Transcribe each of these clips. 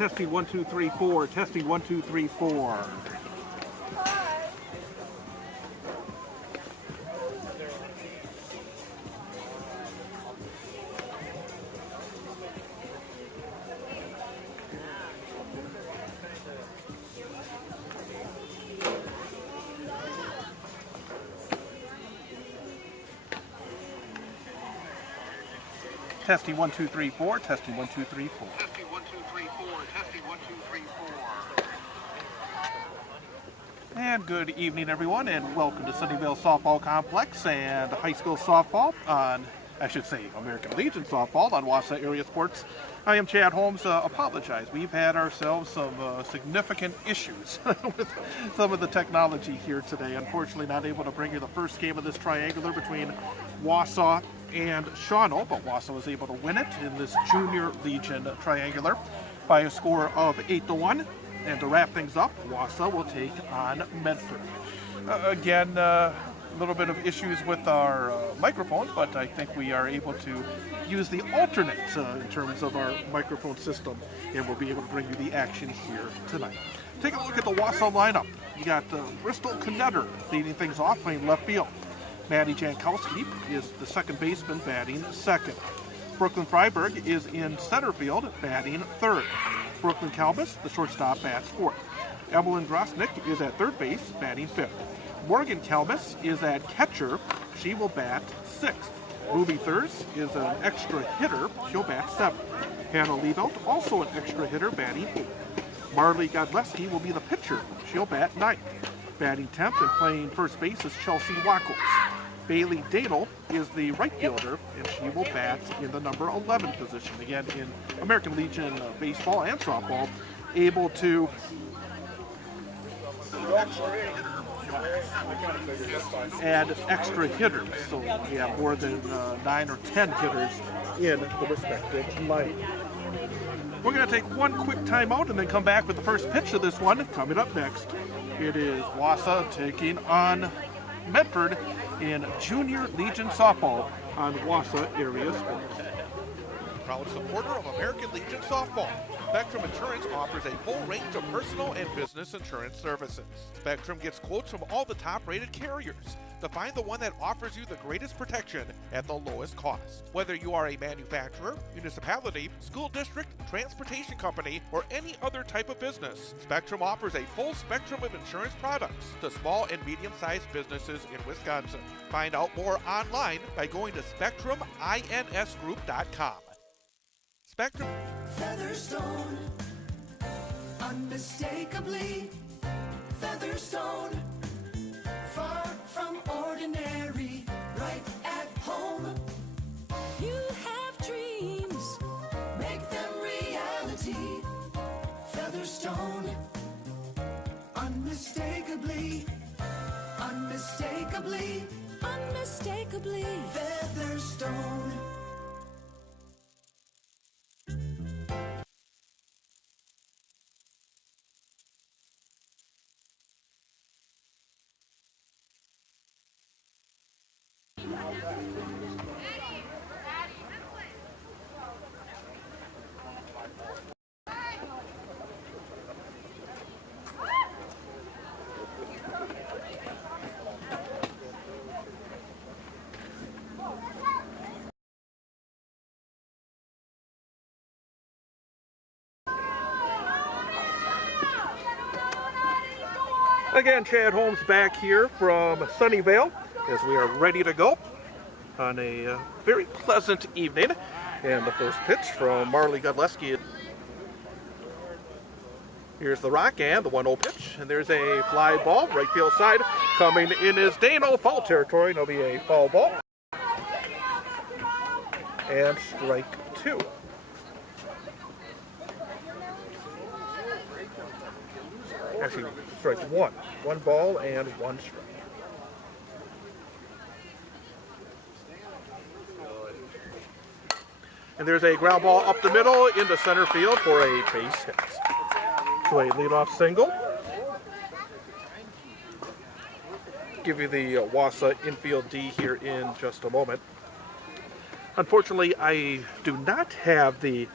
Testing 1, 2, 3, 4. Testing 1, 2, 3, 4. Testing 1, 2, 3, 4. Testing 1, 2, 3, 4. Testing 1, 2, 3, 4. Testing 1, 2, 3, 4. And good evening, everyone, and welcome to Sunnyvale Softball Complex and high school softball on, I should say, American Legion softball on Wausau Area Sports. I am Chad Holmes. Apologize. We've had ourselves some significant issues with some of the technology here today. Unfortunately, not able to bring you the first game of this triangular between Wausau and Shawano, but Wausau was able to win it in this Junior Legion triangular by a score of 8-1. And to wrap things up, Wausau will take on Medford. Again, a little bit of issues with our microphones, but I think we are able to use the alternate in terms of our microphone system, and we'll be able to bring you the action here tonight. Take a look at the Wausau lineup. You got Bristol Knetter leading things off, playing left field. Maddie Jankowski is the second baseman, batting second. Brooklyn Freiberg is in center field, batting third. Brooklyn Kalbus, the shortstop, bats fourth. Evelyn Grosnick is at third base, batting fifth. Morgan Kalbus is at catcher. She will bat sixth. Ruby Thurs is an extra hitter. She'll bat seventh. Hannah Liebelt, also an extra hitter, batting eighth. Marley Godleski will be the pitcher. She'll bat ninth. Batting 10th and playing first base is Chelsea Wackles. Bailey Danel is the right fielder, and she will bat in the number 11 position. Again, in American Legion baseball and softball, able to add extra hitters. So we have more than 9 or 10 hitters in the respective line. We're going to take one quick timeout and then come back with the first pitch of this one. Coming up next, it is Wausau taking on Medford in Junior Legion softball on Wausau Area Sports. Proud supporter of American Legion softball, Spectrum Insurance offers a full range of personal and business insurance services. Spectrum gets quotes from all the top-rated carriers to find the one that offers you the greatest protection at the lowest cost. Whether you are a manufacturer, municipality, school district, transportation company, or any other type of business, Spectrum offers a full spectrum of insurance products to small and medium-sized businesses in Wisconsin. Find out more online by going to spectruminsgroup.com. Spectrum. Featherstone, unmistakably Featherstone, far from ordinary, right at home. You have dreams, make them reality. Featherstone, unmistakably, unmistakably, unmistakably Featherstone. Again, Chad Holmes back here from Sunnyvale as we are ready to go on a very pleasant evening. And the first pitch from Marley Godleski. Here's the rock and the 1-0 pitch. And there's a fly ball, right field side. Coming in is Dano, foul territory. It'll be a foul ball. And strike 2. Actually, strike 1. 1 ball and 1 strike. And there's a ground ball up the middle into center field for a base hit. So a leadoff single. Give you the Wausau infield D here in just a moment. Unfortunately, I do not have the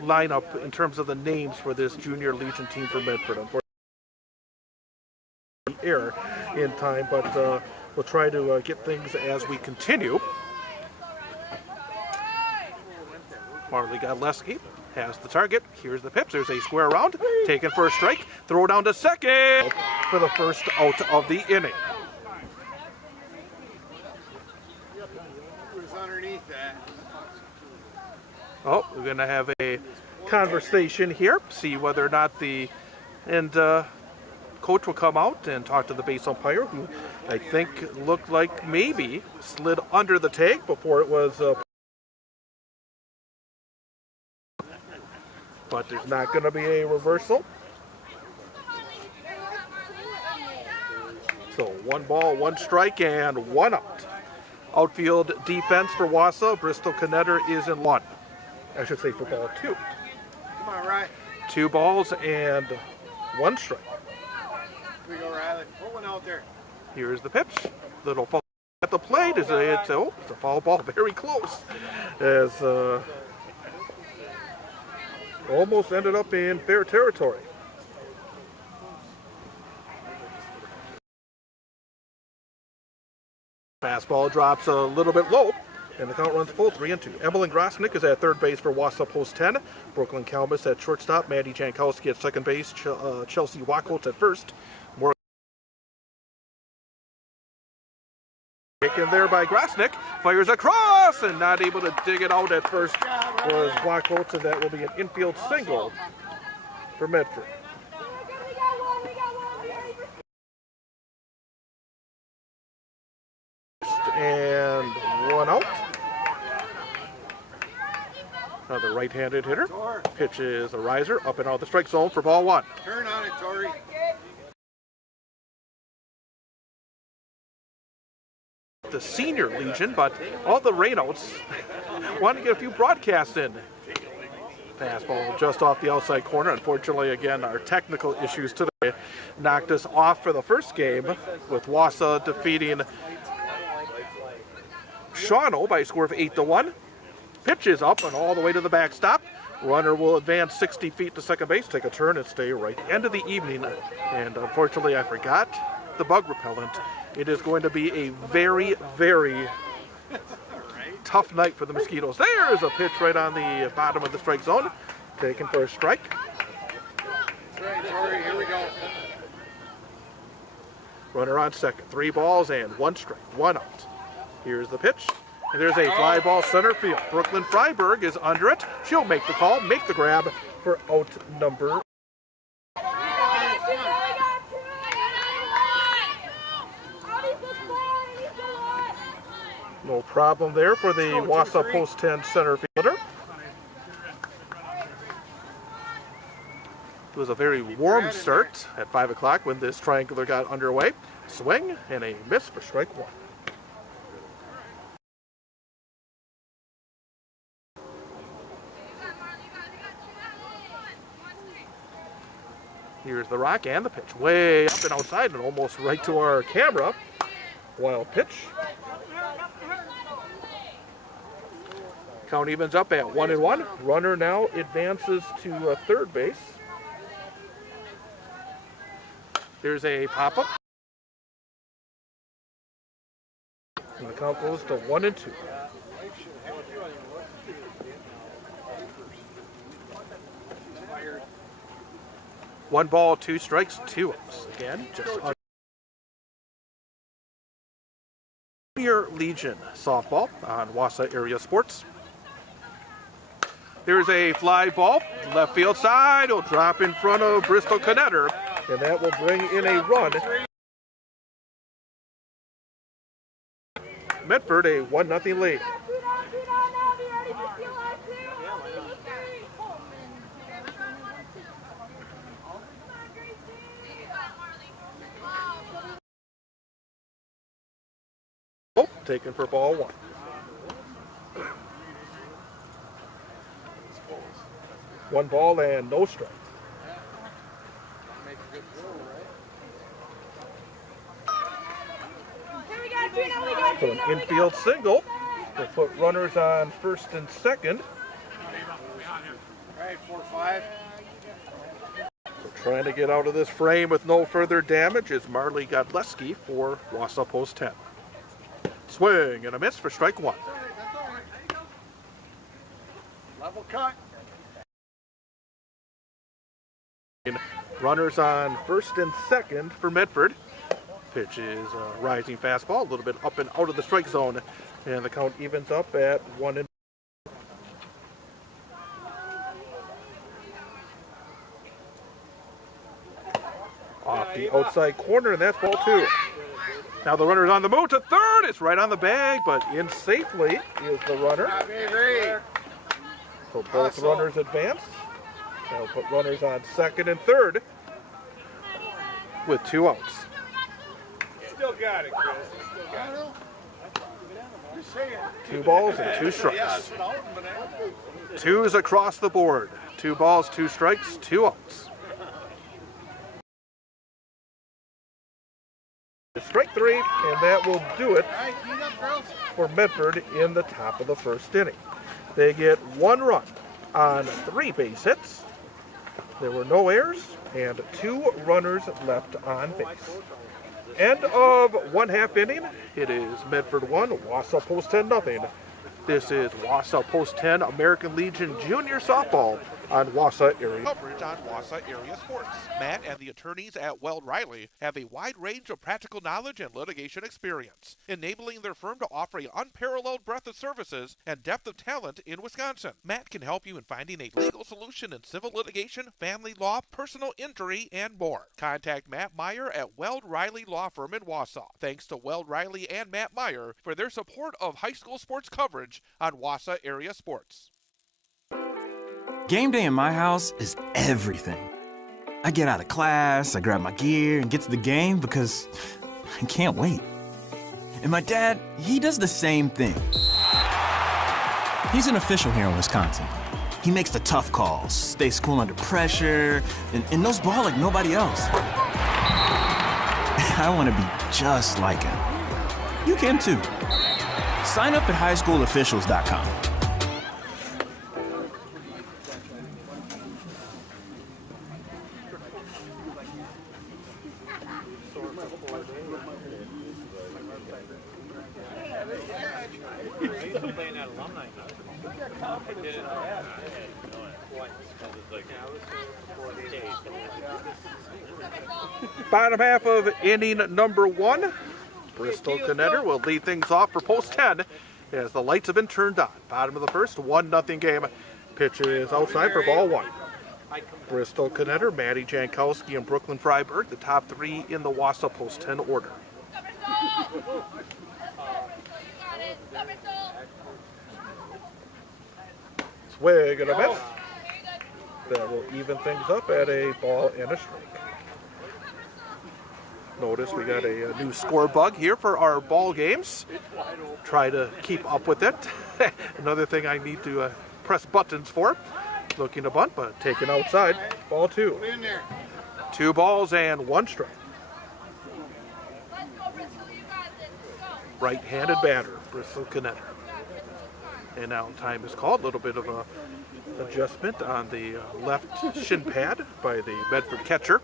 lineup in terms of the names for this Junior Legion team for Medford. Unfortunately, air in time, but we'll try to get things as we continue. Marley Godleski has the target. Here's the pitch. There's a square round. Taken for a strike. Throw down to second for the first out of the inning. Oh, we're going to have a conversation here. See whether or not coach will come out and talk to the base umpire, who I think looked like maybe slid under the tag before it was. But there's not going to be a reversal. So 1 ball, 1 strike, and 1 out. Outfield defense for Wausau. Bristol Knetter is in 1. I should say for ball 2. Come on, Ryan. 2 balls and 1 strike. Here we go, Riley. Put one out there. Here's the pitch. Little foul at the plate. It's a foul ball, very close. As almost ended up in fair territory. Fastball drops a little bit low, and the count runs full, 3-2. Evelyn Grosnick is at third base for Wausau post 10. Brooklyn Kalmus at shortstop. Maddie Jankowski at second base. Chelsea Wackholtz at first. Taken there by Grosnick. Fires across, and not able to dig it out at first was Wackholtz, and that will be an infield single for Medford. And 1 out. Another right-handed hitter. Pitch is a riser up and out the strike zone for ball 1. Turn on it, Tori. The Senior Legion, but all the rainouts want to get a few broadcasts in. Fastball just off the outside corner. Unfortunately, again, our technical issues today knocked us off for the first game, with Wausau defeating Shawano by a score of 8-1. Pitch is up and all the way to the backstop. Runner will advance 60 feet to second base, take a turn, and stay right. End of the evening, and unfortunately I forgot the bug repellent. It is going to be a very, very tough night for the Mosquitoes. There's a pitch right on the bottom of the strike zone, taken for a strike. That's right, Tori. Here we go. Runner on second. 3 balls and 1 strike. 1 out. Here's the pitch. And there's a fly ball center field. Brooklyn Freiberg is under it. She'll make the call, make the grab for out number. No problem there for the Wausau post 10 center fielder. It was a very warm start at 5 o'clock when this triangular got underway. Swing and a miss for strike 1. Here's the rock and the pitch. Way up and outside and almost right to our camera. Wild pitch. Count evens up at 1-1. Runner now advances to third base. There's a pop-up. And the count goes to 1-2. One ball, 2 strikes, 2 outs. Again, just Junior Legion softball on Wausau Area Sports. There's a fly ball, left field side. It'll drop in front of Bristol Knetter, and that will bring in a run. Medford a 1-0 lead. Oh, taken for ball 1. One ball and no strike. So an infield single. We'll put runners on first and second. right, 4-5. So trying to get out of this frame with no further damage is Marley Godleski for Wausau post 10. Swing and a miss for strike one. Level cut. Runners on first and second for Medford. Pitch is a rising fastball, a little bit up and out of the strike zone, and the count evens up at 1-2. Off the outside corner, and that's ball two. Now the runner's on the move to third. It's right on the bag, but in safely is the runner. So both runners advance. They'll put runners on second and third with 2 outs. Still got it, Chris. Still got it. 2 balls and 2 strikes. 2s across the board. 2 balls, 2 strikes, 2 outs. Strike 3, and that will do it for Medford in the top of the first inning. They get 1 run on 3 base hits. There were no errors and 2 runners left on base. End of 1/2 inning. It is Medford 1, Wausau Post 10 nothing. This is Wausau Post 10 American Legion Junior Softball on Wausau Area. Coverage on Wausau Area Sports. Matt and the attorneys at Weld Riley have a wide range of practical knowledge and litigation experience, enabling their firm to offer an unparalleled breadth of services and depth of talent in Wisconsin. Matt can help you in finding a legal solution in civil litigation, family law, personal injury, and more. Contact Matt Meyer at Weld Riley Law Firm in Wausau. Thanks to Weld Riley and Matt Meyer for their support of high school sports coverage on Wausau Area Sports. Game day in my house is everything. I get out of class, I grab my gear, and get to the game because I can't wait. And my dad, he does the same thing. He's an official here in Wisconsin. He makes the tough calls, stays cool under pressure, and knows ball like nobody else. I want to be just like him. You can too. Sign up at highschoolofficials.com. Bottom half of inning number 1. Bristol Connetter will lead things off for post 10 as the lights have been turned on. Bottom of the first, 1-0 game. Pitch is outside for ball 1. Bristol Connetter, Maddie Jankowski, and Brooklyn Freiberg, the top 3 in the Wausau post 10 order. Swing and a miss. That will even things up at a ball and a strike. Notice we got a new score bug here for our ball games. Try to keep up with it. Another thing I need to press buttons for. Looking to bunt, but taken outside. Ball 2. 2 balls and 1 strike. Right-handed batter, Bristol Connetter. And now time is called. A little bit of a adjustment on the left shin pad by the Medford catcher.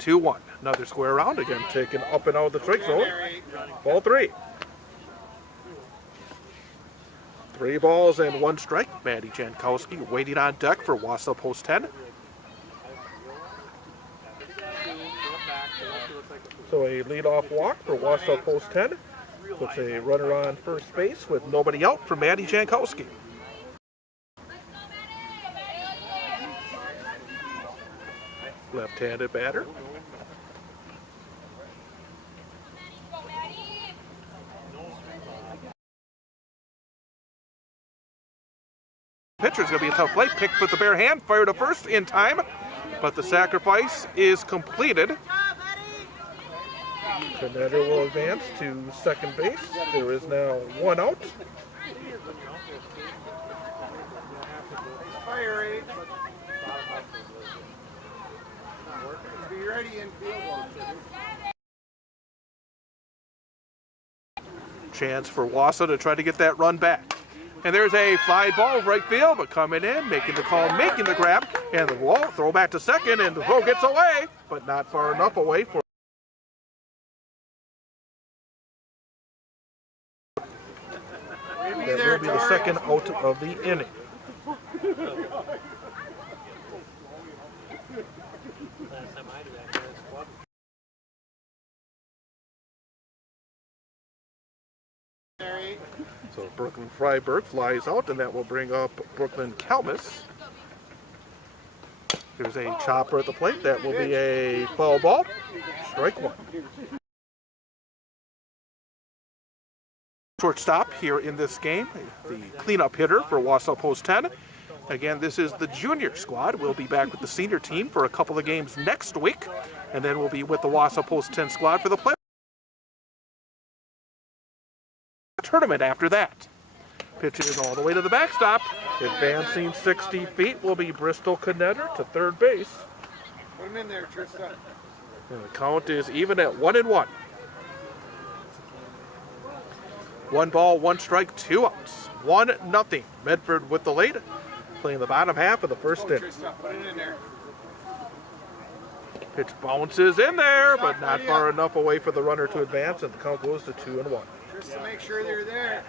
2-1. Another square round again, taken up and out of the strike zone. Ball 3. 3 balls and 1 strike. Maddie Jankowski waiting on deck for Wausau post 10. So a leadoff walk for Wausau post 10. Puts a runner on first base with nobody out for Maddie Jankowski. Left-handed batter. Pitcher's going to be a tough play. Picked with the bare hand, fired to first in time, but the sacrifice is completed. Connetter will advance to second base. There is now 1 out. Fire 8. Be ready in field. Chance for Wausau to try to get that run back. And there's a fly ball right field, but coming in, making the call, making the grab, and the wall throw back to second, and the throw gets away, but not far enough away for. That will be the second out of the inning. So Brooklyn Freiberg flies out, and that will bring up Brooklyn Kalmus. There's a chopper at the plate. That will be a foul ball. Strike one. Shortstop here in this game, the cleanup hitter for Wausau Post 10. Again, this is the junior squad. We'll be back with the senior team for a couple of games next week, and then we'll be with the Wausau Post 10 squad for the play tournament after that. Pitch is all the way to the backstop. Advancing 60 feet will be Bristol Knetter to third base. Put him in there, Tristan. And the count is even at 1-1. 1 ball, 1 strike, 2 outs. 1-0. Medford with the lead, playing the bottom half of the first inning. Tristan, put it in there. Pitch bounces in there, but not far enough away for the runner to advance, and the count goes to 2-1. Just to make sure they're there.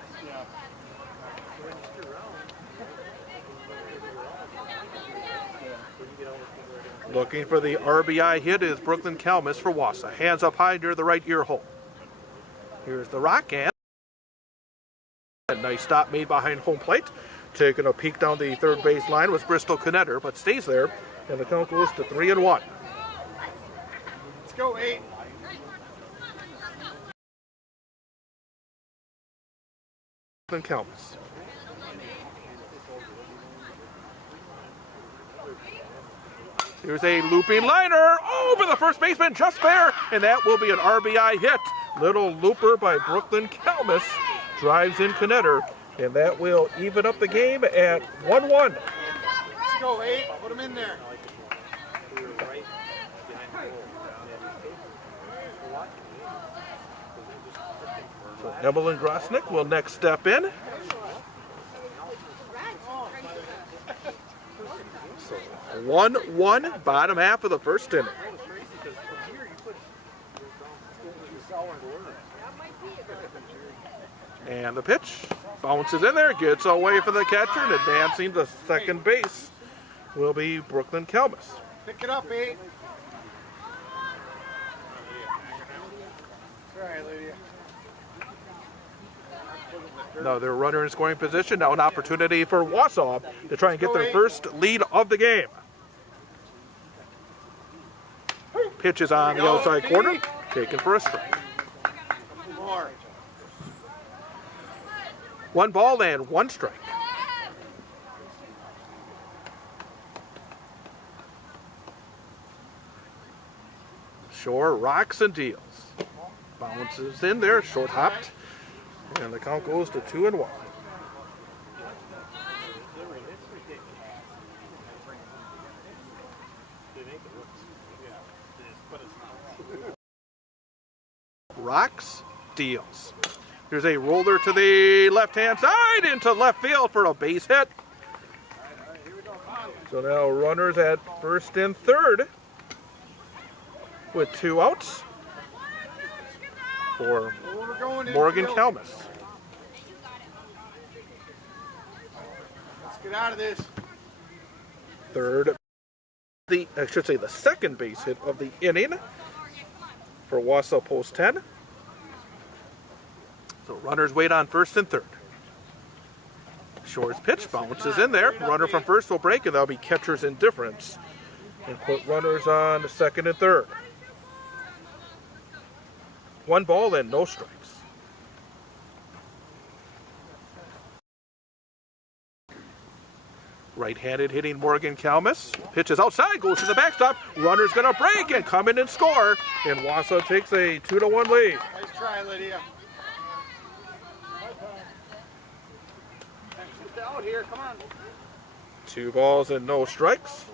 Looking for the RBI hit is Brooklyn Kalmus for Wausau. Hands up high near the right ear hole. Here's the rock, and a nice stop made behind home plate. Taking a peek down the third base line was Bristol Knetter, but stays there, and the count goes to 3-1. Let's go, 8. Kalmus. Here's a looping liner over the first baseman, just there, and that will be an RBI hit. Little looper by Brooklyn Kalmus drives in Knetter, and that will even up the game at 1-1. Let's go, 8. Put him in there. So Evelyn Grosnick will next step in. So 1-1, bottom half of the first inning. And the pitch bounces in there, gets away from the catcher, and advancing to second base will be Brooklyn Kalmus. Pick it up, 8. Sorry, Lydia. Now their runner in scoring position. Now an opportunity for Wausau to try and get their first lead of the game. Pitch is on the outside corner, taken for a strike. 1 ball and 1 strike. Shore rocks and deals. Bounces in there, short hopped. And the count goes to 2-1. Rocks, deals. There's a roller to the left-hand side into left field for a base hit. So now runners at first and third with 2 outs for Morgan Kalmus. Let's get out of this. Third, the second base hit of the inning for Wausau Post 10. So runners wait on first and third. Shore's pitch bounces in there. Runner from first will break, and that'll be catcher's indifference and put runners on second and third. 1 ball and no strikes. Right-handed hitting Morgan Kalmus. Pitch is outside, goes to the backstop. Runner's going to break and come in and score. And Wausau takes a 2-1 lead. Nice try, Lydia. Out here, come on. 2 balls and no strikes.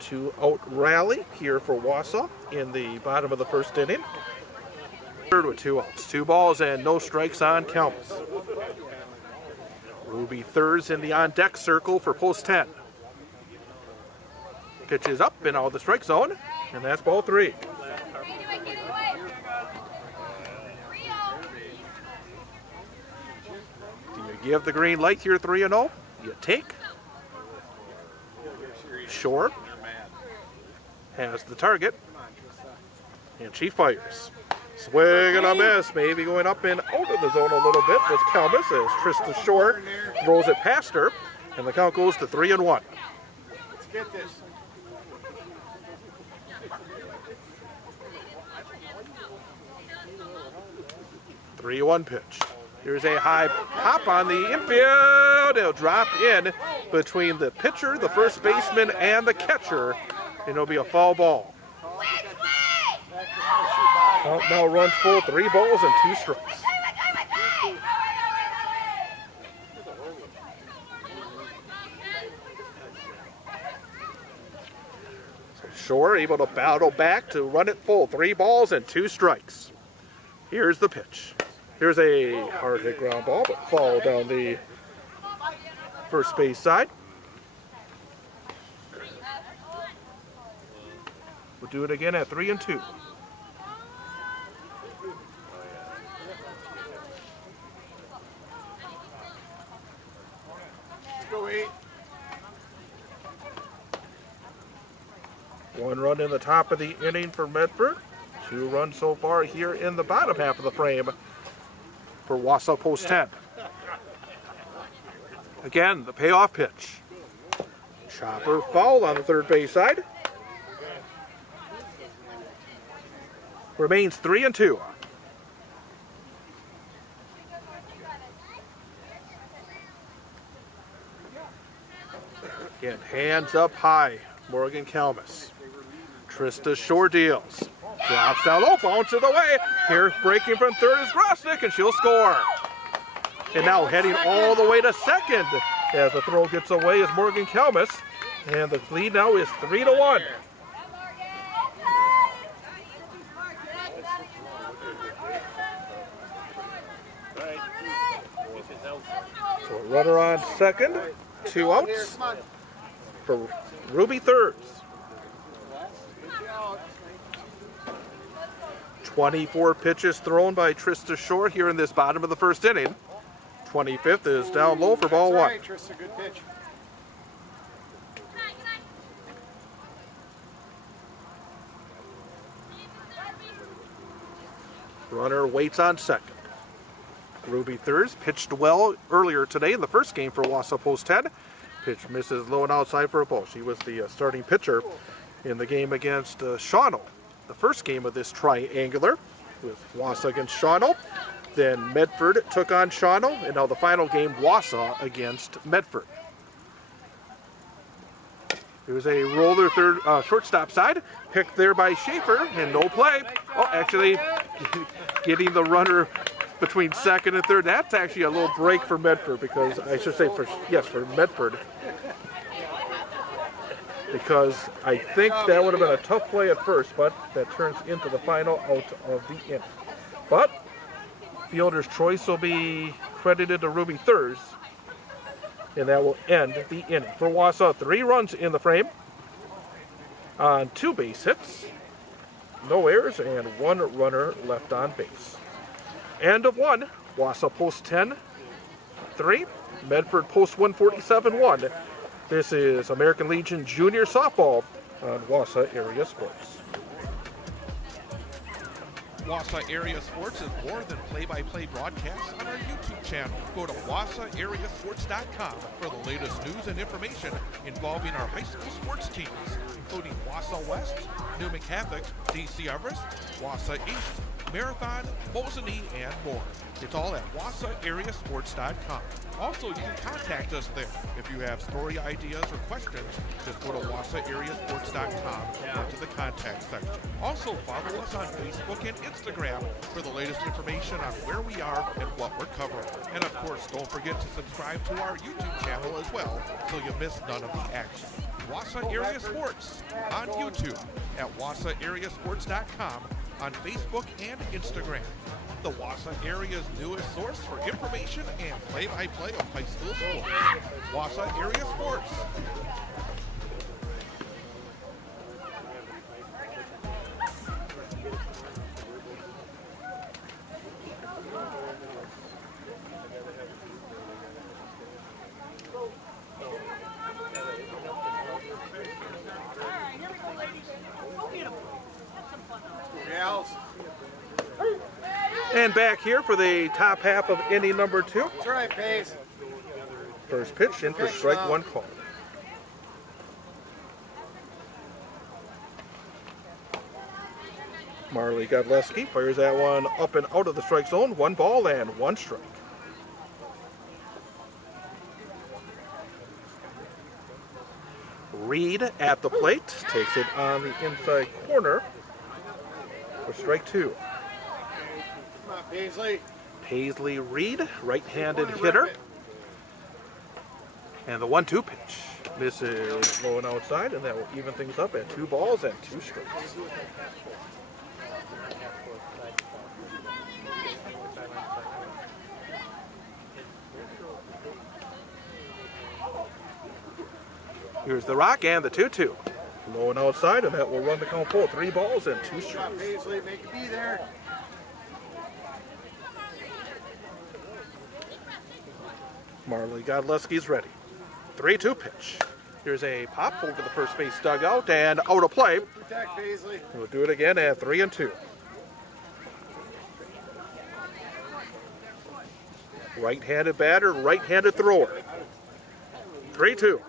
2-out rally here for Wausau in the bottom of the first inning. Third with 2 outs. 2 balls and no strikes on Kalmus. Ruby Thurs in the on-deck circle for post 10. Pitch is up and out of the strike zone, and that's ball 3. Do you give the green light here 3-0? You take. Shore has the target, and she fires. Swing and a miss, maybe going up and out of the zone a little bit with Kalmus as Trista Shore throws it past her, and the count goes to 3-1. Let's get this. Three-one pitch. Here's a high pop on the infield. It'll drop in between the pitcher, the first baseman, and the catcher, and it'll be a foul ball. Count now runs full, 3 balls and 2 strikes. So Shore able to battle back to run it full, 3 balls and 2 strikes. Here's the pitch. Here's a hard hit ground ball, but foul down the first base side. We'll do it again at 3-2. Go 8. 1 run in the top of the inning for Medford. 2 runs so far here in the bottom half of the frame for Wausau post 10. Again, the payoff pitch. Chopper foul on the third base side. Remains 3-2. Again, hands up high, Morgan Kalmus. Trista Shore deals. Drops down low, bounces away. Here breaking from third is Grosnick, and she'll score. And now heading all the way to second as the throw gets away is Morgan Kalmus. And the lead now is 3-1. So a runner on second, 2 outs for Ruby Thurs. 24 pitches thrown by Trista Shore here in this bottom of the first inning. 25th is down low for ball 1. Right, Trista, good pitch. Runner waits on second. Ruby Thurs pitched well earlier today in the first game for Wausau post 10. Pitch misses low and outside for a ball. She was the starting pitcher in the game against Shawano. The first game of this triangular with Wausau against Shawano. Then Medford took on Shawano, and now the final game, Wausau against Medford. There's a roller third shortstop side, picked there by Schaefer, and no play. Oh, actually getting the runner between second and third. That's actually a little break for Medford, because I should say for Medford. Because I think that would have been a tough play at first, but that turns into the final out of the inning. But fielder's choice will be credited to Ruby Thurs, and that will end the inning. For Wausau, 3 runs in the frame on 2 base hits, no errors, and 1 runner left on base. End of 1, Wausau post 10, 3, Medford post 147-1. This is American Legion Junior Softball on Wausau Area Sports. Wausau Area Sports is more than play-by-play broadcasts on our YouTube channel. Go to wausauareasports.com for the latest news and information involving our high school sports teams, including Wausau West, Newman Catholic, DC Everest, Wausau East, Marathon, Mosinee, and more. It's all at wausauareasports.com. Also, you can contact us there. If you have story ideas or questions, just go to wausauareasports.com and to the contact section. Also, follow us on Facebook and Instagram for the latest information on where we are and what we're covering. And of course, don't forget to subscribe to our YouTube channel as well, so you miss none of the action. Wausau Area Sports on YouTube, at wausauareasports.com, on Facebook and Instagram. the Wausau area's newest source for information and play-by-play of high school sports. Wausau Area Sports. And back here for the top half of inning number 2. That's right, Pace. First pitch in for strike one call. Marley Godleski fires that one up and out of the strike zone. 1 ball and 1 strike. Reed at the plate takes it on the inside corner for strike 2. Come on, Paisley. Paisley Reed, right-handed hitter. And the 1-2 pitch misses low and outside, and that will even things up at 2 balls and 2 strikes. Here's the rock and the 2-2. Low and outside, and that will run the count full. 3 balls and 2 Come on, strikes. Paisley. Make it be there. Marley Godleski's ready. 3-2 pitch. Here's a pop over the first base dugout and out of play. Protect, Paisley. We'll do it again at 3-2. Right-handed batter, right-handed thrower. 3-2.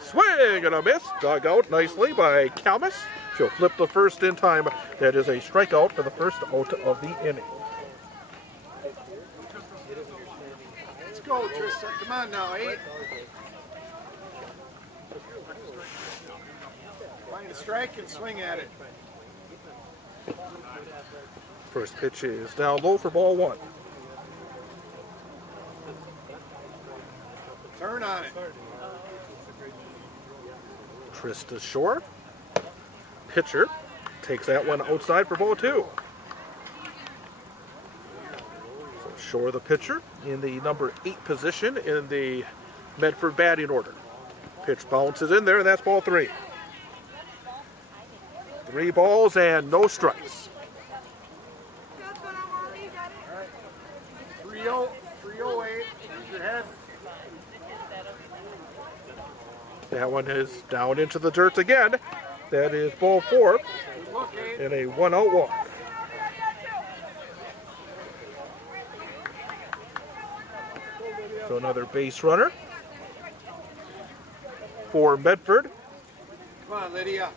Swing and a miss. Dug out nicely by Kalmus. She'll flip the first in time. That is a strikeout for the first out of the inning. Let's go, Tristan. Come on now, 8. Find a strike and swing at it. First pitch is down low for ball 1. Turn on it. Trista Shore. Pitcher takes that one outside for ball 2. So Shore, the pitcher, in the number 8 position in the Medford batting order. Pitch bounces in there, and that's ball 3. 3 balls and no strikes. 308. Use your head. That one is down into the dirt again. That is ball 4 Look, 8. and a 1-out walk. So another base runner for Medford. Come on, Lydia.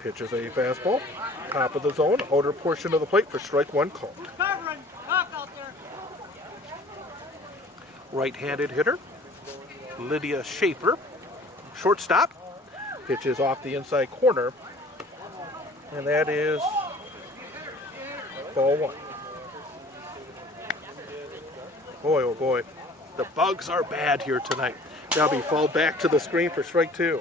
Pitches a fastball, top of the zone, outer portion of the plate for strike 1 called. Right-handed hitter, Lydia Schaefer, shortstop, pitches off the inside corner, and that is ball 1. Boy, oh boy, the bugs are bad here tonight. That'll be fouled back to the screen for strike 2.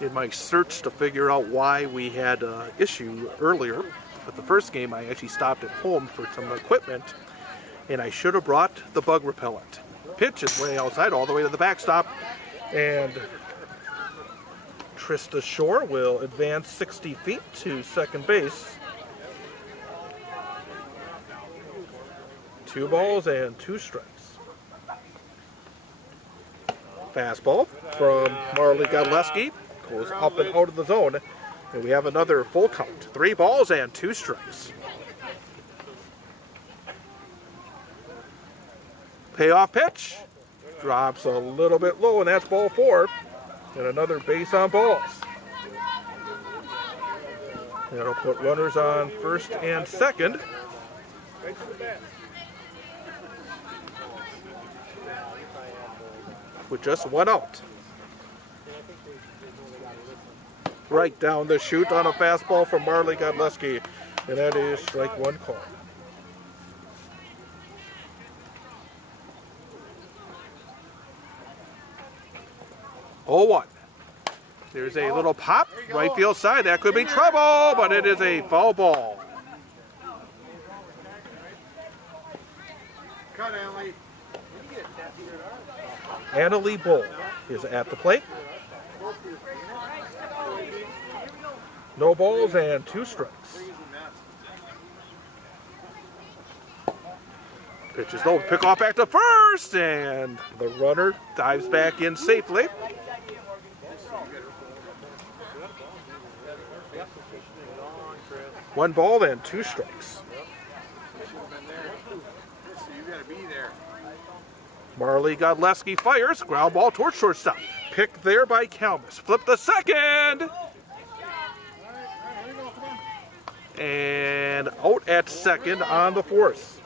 In my search to figure out why we had an issue earlier, but the first game I actually stopped at home for some equipment, and I should have brought the bug repellent. Pitch is way outside all the way to the backstop, and Trista Shore will advance 60 feet to second base. 2 balls and 2 strikes. Fastball from Marley Godleski goes up and out of the zone, and we have another full count. 3 balls and 2 strikes. Payoff pitch drops a little bit low, and that's ball 4, and another base on balls. That'll put runners on first and second. With just 1 out. Right down the chute on a fastball from Marley Godleski, and that is strike 1 call. Oh, 1. There's a little pop, right field side. That could be trouble, but it is a foul ball. Cut, Allie. Annalie Bull is at the plate. No balls and 2 strikes. Pitches low, pick off back to first, and the runner dives back in safely. One ball and 2 strikes. You gotta be there. Marley Godleski fires, ground ball towards shortstop. Picked there by Kalmus. Flip the second. And out at second on the fourth.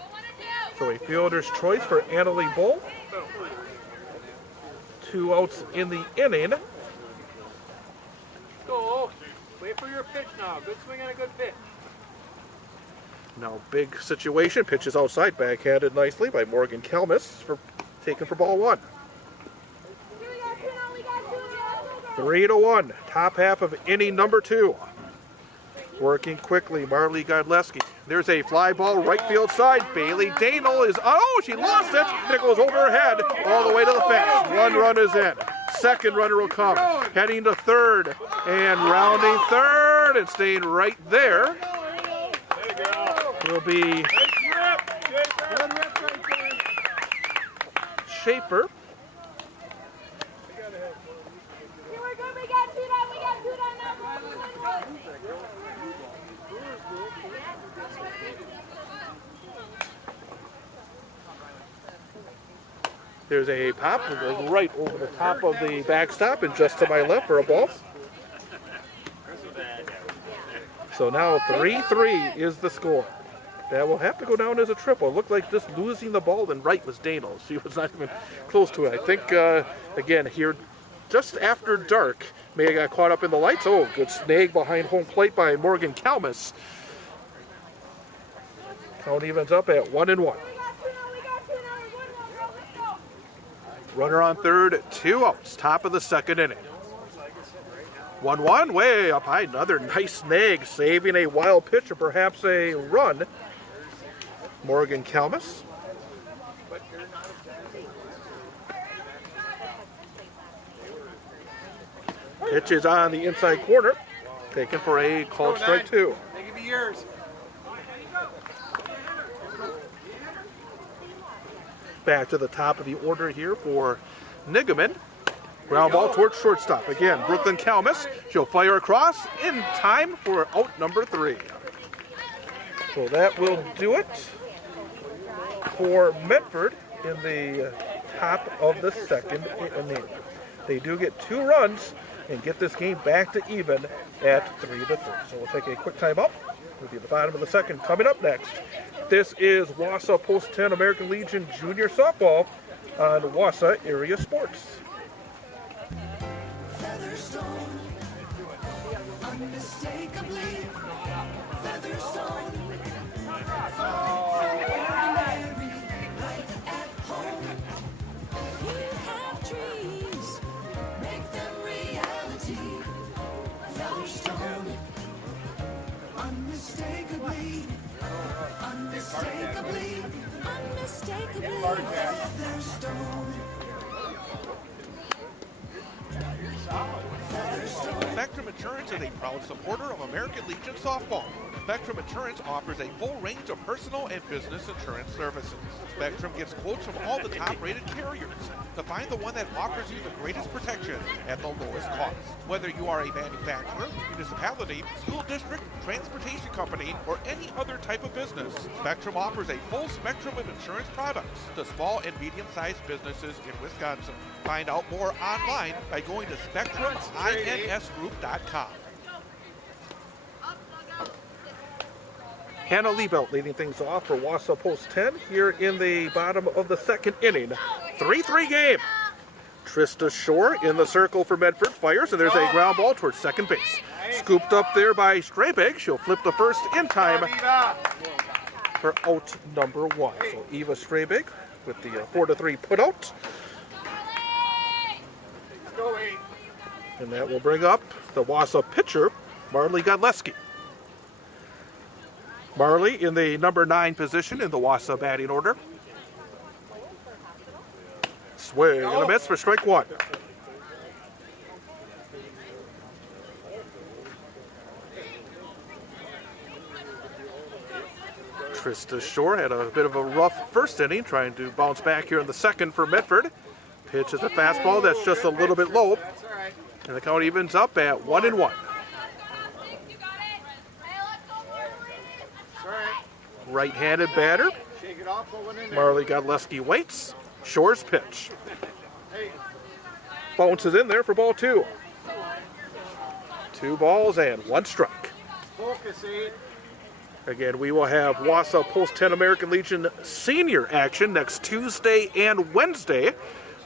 So a fielder's choice for Annalie Bull. 2 outs in the inning. Go. Wait for your pitch now. Good swing and a good pitch. Now big situation. Pitches outside, backhanded nicely by Morgan Kalmus for taken for ball 1. 3-1. Top half of inning number 2. Working quickly, Marley Godleski. There's a fly ball right field side. Bailey Danel is, oh, she lost it. And it goes over her head all the way to the fence. 1 run is in. Second runner will come. Heading to third and rounding third and staying right there. Will be Schaefer. There's a pop that goes right over the top of the backstop and just to my left for a ball. So now 3-3 is the score. That will have to go down as a triple. It looked like just losing the ball and right was Danel. She was not even close to it. I think, again, here just after dark, may have got caught up in the lights. Oh, good snag behind home plate by Morgan Kalmus. Count evens up at 1-1. Runner on third, 2 outs, top of the second inning. 1-1, way up high, another nice snag, saving a wild pitch or perhaps a run. Morgan Kalmus. Pitch is on the inside corner, taken for a called strike 2. They can be yours. Back to the top of the order here for Nigaman. Ground ball towards shortstop. Again, Brooklyn Kalmus. She'll fire across in time for out number 3. So that will do it for Medford in the top of the second inning. They do get 2 runs and get this game back to even at 3-3. So we'll take a quick timeout. We'll be at the bottom of the second coming up next. This is Wausau Post 10 American Legion Junior Softball on Wausau Area Sports. Featherstone, unmistakably Featherstone, far from ordinary, right at home. You have dreams, make them reality. Featherstone, unmistakably, unmistakably, unmistakably Featherstone. Spectrum Insurance is a proud supporter of American Legion Softball. Spectrum Insurance offers a full range of personal and business insurance services. Spectrum gets quotes from all the top-rated carriers to find the one that offers you the greatest protection at the lowest cost. Whether you are a manufacturer, municipality, school district, transportation company, or any other type of business, Spectrum offers a full spectrum of insurance products to small and medium-sized businesses in Wisconsin. Find out more online by going to spectruminsgroup.com. Hannah Liebelt leading things off for Wausau Post 10 here in the bottom of the second inning. 3-3 game. Trista Shore in the circle for Medford fires, and there's a ground ball towards second base. Scooped up there by Strabig. She'll flip the first in time for out number 1. So Eva Strabig with the 4-3 put out. And that will bring up the Wausau pitcher, Marley Godleski. Marley in the number 9 position in the Wausau batting order. Swing and a miss for strike 1. Trista Shore had a bit of a rough first inning, trying to bounce back here in the second for Medford. Pitch is a fastball that's just a little bit low. And the count evens up at 1-1. Right-handed batter. Marley Godleski waits. Shore's pitch. Bounces in there for ball 2. 2 balls and 1 strike. Again, we will have Wausau Post 10 American Legion senior action next Tuesday and Wednesday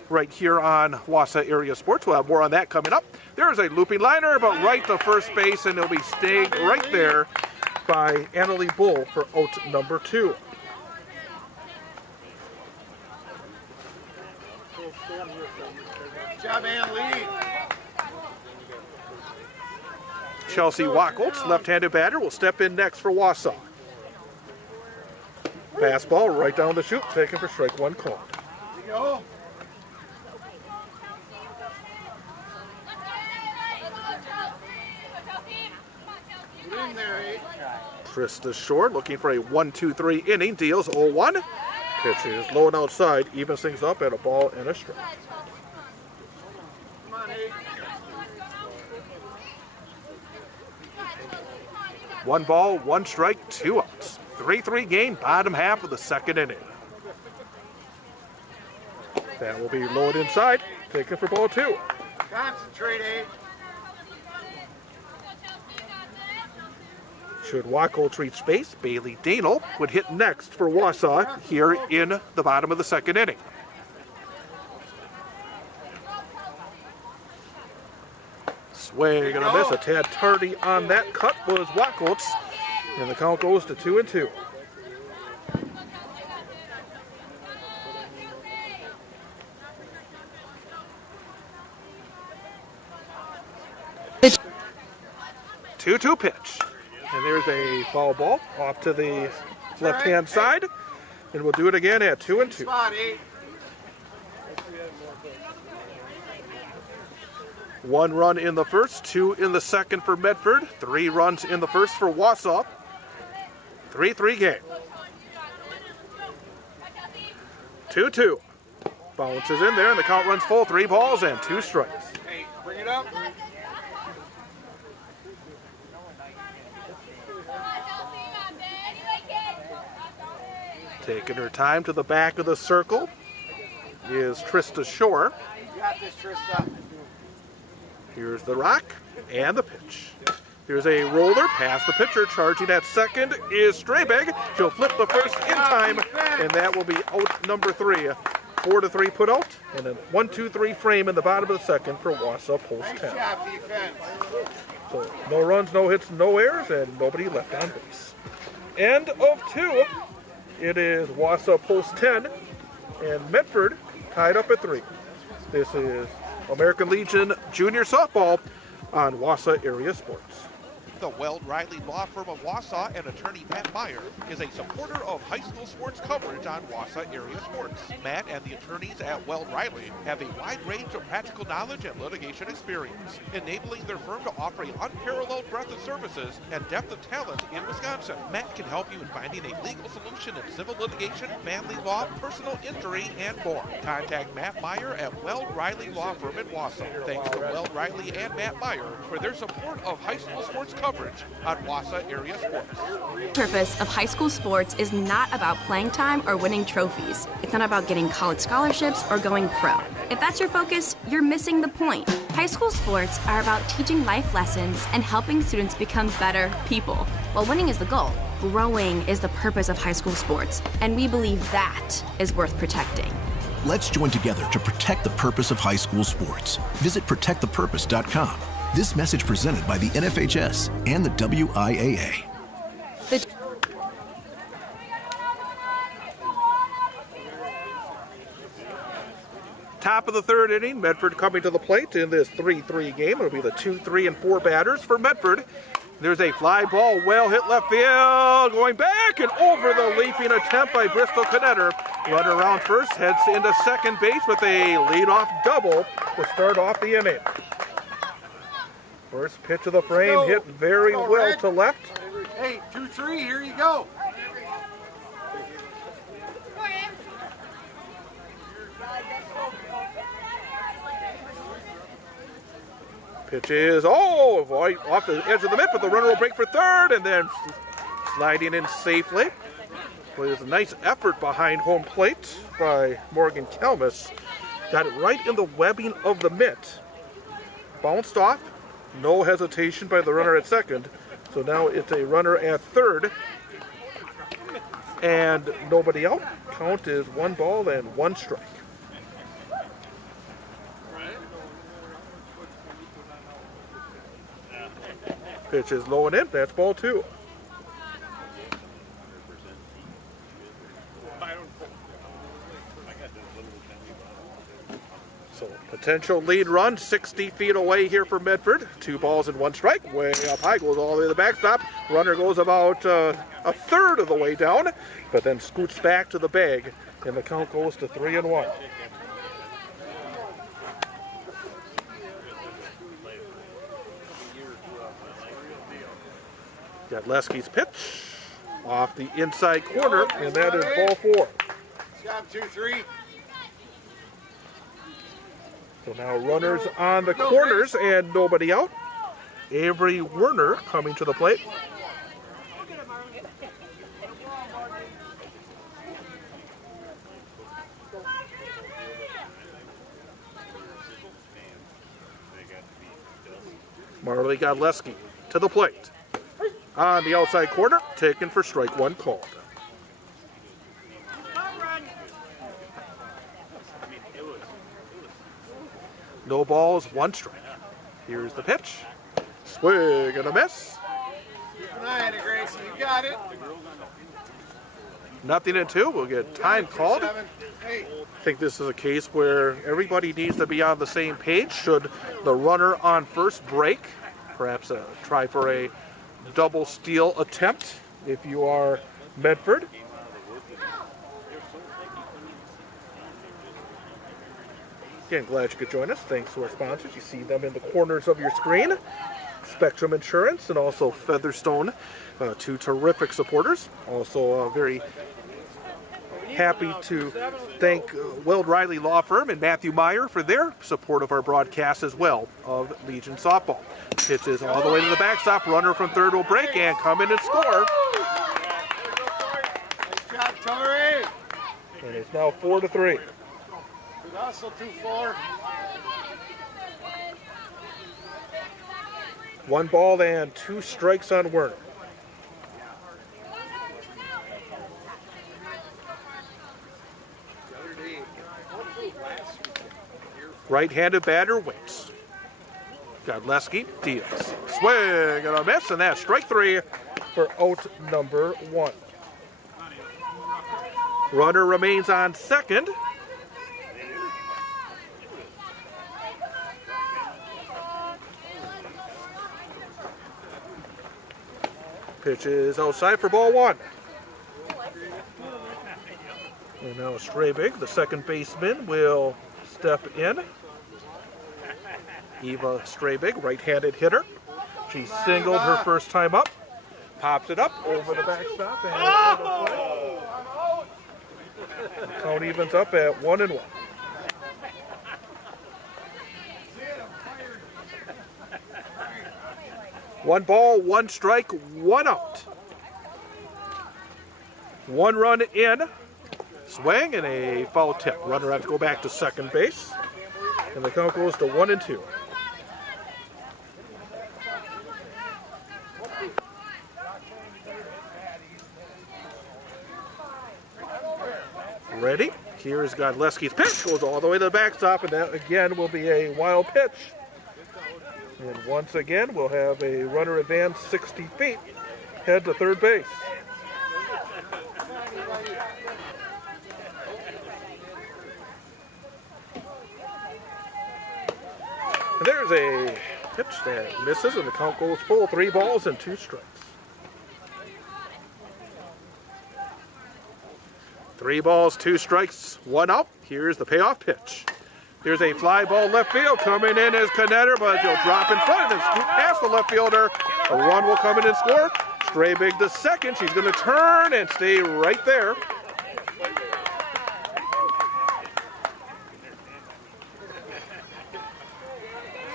right here on Wausau Area Sports. We'll have more on that coming up. There's a looping liner, but right to first base, and it'll be staying right there by Annalie Bull for out number 2. Good job, Annalie. Chelsea Wacholtz, left-handed batter, will step in next for Wausau. Fastball right down the chute, taken for strike 1 called. Here you go. Get in there, eh? Trista Short looking for a 1-2-3 inning, deals 0-1. Pitch is low and outside, evens things up at a ball and a strike. Come on, eh? 1 ball, 1 strike, 2 outs. 3-3 game, bottom half of the second inning. That will be lowered inside, taken for ball 2. Concentrate, eh? Should Wacholtz reach base, Bailey Danel would hit next for Wausau here in the bottom of the second inning. Swing and a miss. A tad tardy on that cut was Wacholtz, and the count goes to 2-2. The 2-2 pitch. And there's a foul ball off to the left-hand side. And we'll do it again at 2-2. Spot, eh? 1 run in the first, 2 in the second for Medford, 3 runs in the first for Wausau. 3-3 game. 2-2. Bounces in there, and the count runs full. 3 balls and 2 strikes. Hey, bring it up. Taking her time to the back of the circle is Trista Shore. You got this, Trista. Here's the rock and the pitch. Here's a roller past the pitcher. Charging at second is Strayberg. She'll flip the first in time, and that will be out number 3. 4-3 put out, and a 1-2-3 frame in the bottom of the second for Wausau Post 10. Nice job, defense. So no runs, no hits, no errors, and nobody left on base. End of 2. It is Wausau Post 10 and Medford tied up at 3. This is American Legion Junior Softball on Wausau Area Sports. The Weld Riley Law Firm of Wausau and attorney Matt Meyer is a supporter of high school sports coverage on Wausau Area Sports. Matt and the attorneys at Weld Riley have a wide range of practical knowledge and litigation experience, enabling their firm to offer an unparalleled breadth of services and depth of talent in Wisconsin. Matt can help you in finding a legal solution in civil litigation, family law, personal injury, and more. Contact Matt Meyer at Weld Riley Law Firm in Wausau. Thanks to Weld Riley and Matt Meyer for their support of high school sports coverage on Wausau Area Sports. The purpose of high school sports is not about playing time or winning trophies. It's not about getting college scholarships or going pro. If that's your focus, you're missing the point. High school sports are about teaching life lessons and helping students become better people. While winning is the goal, growing is the purpose of high school sports, and we believe that is worth protecting. Let's join together to protect the purpose of high school sports. Visit protectthepurpose.com. This message presented by the NFHS and the WIAA. The Top of the third inning, Medford coming to the plate in this 3-3 game. It'll be the 2, 3, and 4 batters for Medford. There's a fly ball, well hit left field, going back and over the leaping attempt by Bristol Knetter. Runner around first, heads into second base with a leadoff double to start off the inning. First pitch of the frame hit very well to left. Hey, 2-3, here you go. Pitch is, right off the edge of the mitt, but the runner will break for third and then sliding in safely. Well, there's a nice effort behind home plate by Morgan Kelmus. Got it right in the webbing of the mitt. Bounced off, no hesitation by the runner at second. So now it's a runner at third and nobody out. Count is 1 ball and 1 strike. Pitch is low and in. That's ball 2. So potential lead run 60 feet away here for Medford. 2 balls and 1 strike. Way up high, goes all the way to the backstop. Runner goes about a third of the way down, but then scoots back to the bag, and the count goes to 3-1. Got Leski's pitch off the inside corner, and that is ball 4. Job 2-3. So now runners on the corners and nobody out. Avery Werner coming to the plate. Marley Godleski to the plate. On the outside corner, taken for strike 1 called. No balls, 1 strike. Here's the pitch. Swing and a miss. Keep an eye on it, Gracie. You got it. 0-2. We'll get time called. 7, 8. I think this is a case where everybody needs to be on the same page. Should the runner on first break, perhaps try for a double steal attempt if you are Medford. Again, glad you could join us. Thanks to our sponsors. You see them in the corners of your screen. Spectrum Insurance and also Featherstone, 2 terrific supporters. Also very happy to thank Weld Riley Law Firm and Matthew Meyer for their support of our broadcast as well of Legion Softball. Pitch is all the way to the backstop. Runner from third will break and come in and score. Nice job, Torrey. And it's now 4-3. Good hustle, 2-4. 1 ball and 2 strikes on Werner. Right-handed batter waits. Godleski deals. Swing and a miss, and that's strike 3 for out number 1. Runner remains on second. Pitch is outside for ball 1. And now Strabig, the second baseman, will step in. Eva Strabig, right-handed hitter. She singled her first time up. Pops it up over the backstop. And the count evens up at 1-1. One ball, 1 strike, 1 out. 1 run in. Swing and a foul tip. Runner has to go back to second base. And the count goes to 1-2. Ready? Here's Godleski's pitch. Goes all the way to the backstop, and that again will be a wild pitch. And once again, we'll have a runner advance 60 feet, head to third base. And there's a pitch that misses, and the count goes full. 3 balls and 2 strikes. 3 balls, 2 strikes, 1 out. Here's the payoff pitch. Here's a fly ball left field. Coming in is Knetter, but he'll drop in front and scoot past the left fielder. A run will come in and score. Stray big to second. She's going to turn and stay right there.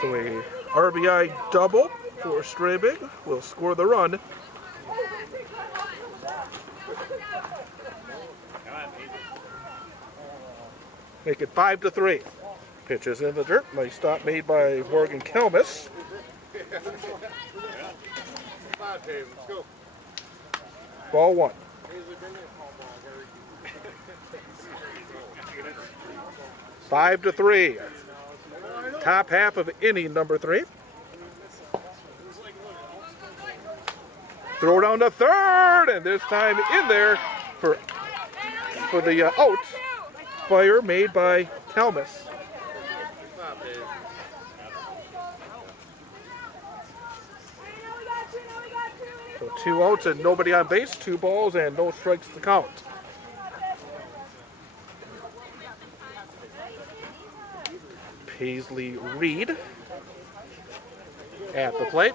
So a RBI double for Strabig will score the run. Make it 5-3. Pitches in the dirt. Nice stop made by Morgan Kelmis. Ball 1. Five to 3. Top half of inning number 3. Throw down to third, and this time in there for the out. Fire made by Kelmis. So 2 outs and nobody on base, 2 balls and no strikes to count. Paisley Reed at the plate.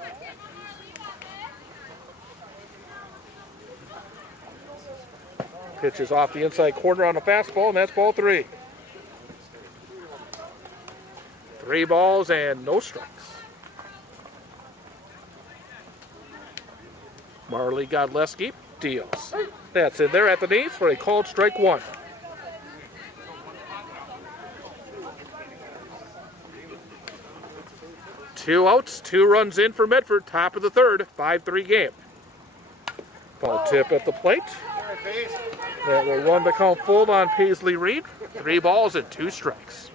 Pitches off the inside corner on a fastball, and that's ball 3. 3 balls and no strikes. Marley Godleski deals. That's in there at the knees for a called strike 1. Two outs, 2 runs in for Medford, top of the 3rd, 5-3 game. Ball tip at the plate. That will run the count full on Paisley Reed. 3 balls and 2 strikes.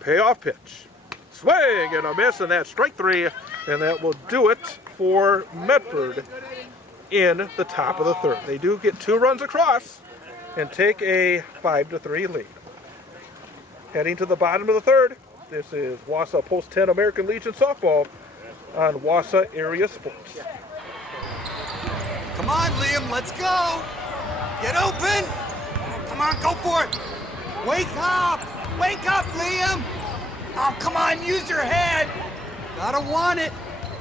Payoff pitch. Swing and a miss, and that's strike 3, and that will do it for Medford in the top of the 3rd. They do get 2 runs across and take a 5-3 lead. Heading to the bottom of the 3rd, this is Wausau Post 10 American Legion Softball on Wausau Area Sports. Come on, Liam, let's go! Get open! Come on, go for it! Wake up! Wake up, Liam! Oh, come on, use your head! Gotta want it!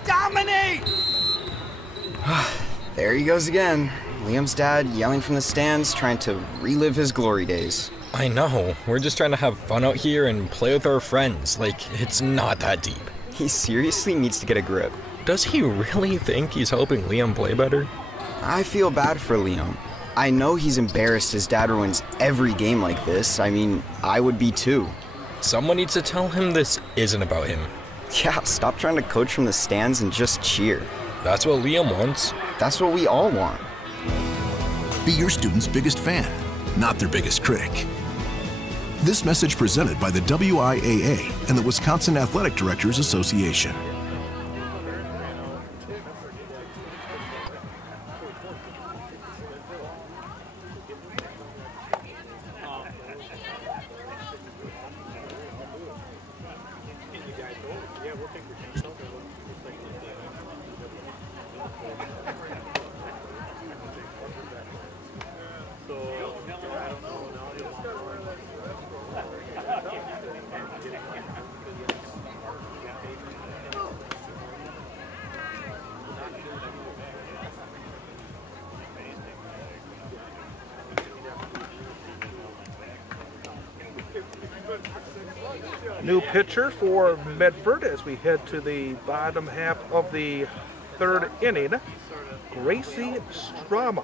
Dominate! There he goes again. Liam's dad yelling from the stands, trying to relive his glory days. I know. We're just trying to have fun out here and play with our friends. Like, it's not that deep. He seriously needs to get a grip. Does he really think he's helping Liam play better? I feel bad for Liam. I know he's embarrassed his dad ruins every game like this. I mean, I would be too. Someone needs to tell him this isn't about him. Yeah, stop trying to coach from the stands and just cheer. That's what Liam wants. That's what we all want. Be your student's biggest fan, not their biggest critic. This message presented by the WIAA and the Wisconsin Athletic Directors Association. New pitcher for Medford as we head to the bottom half of the 3rd inning. Gracie Strama.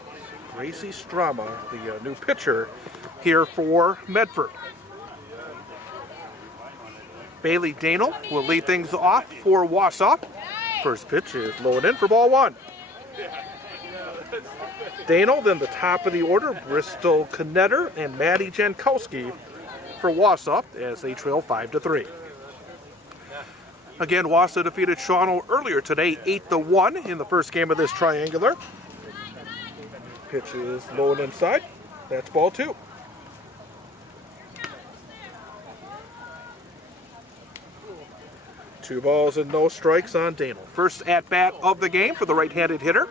Gracie Strama, the new pitcher here for Medford. Bailey Daniel will lead things off for Wausau. First pitch is low and in for ball 1. Daniel, then the top of the order, Bristol Knetter and Maddie Jankowski for Wausau as they trail 5-3. Again, Wausau defeated Shawano earlier today, 8-1 in the first game of this triangular. Pitch is low and inside. That's ball 2. Two balls and no strikes on Daniel. First at bat of the game for the right-handed hitter.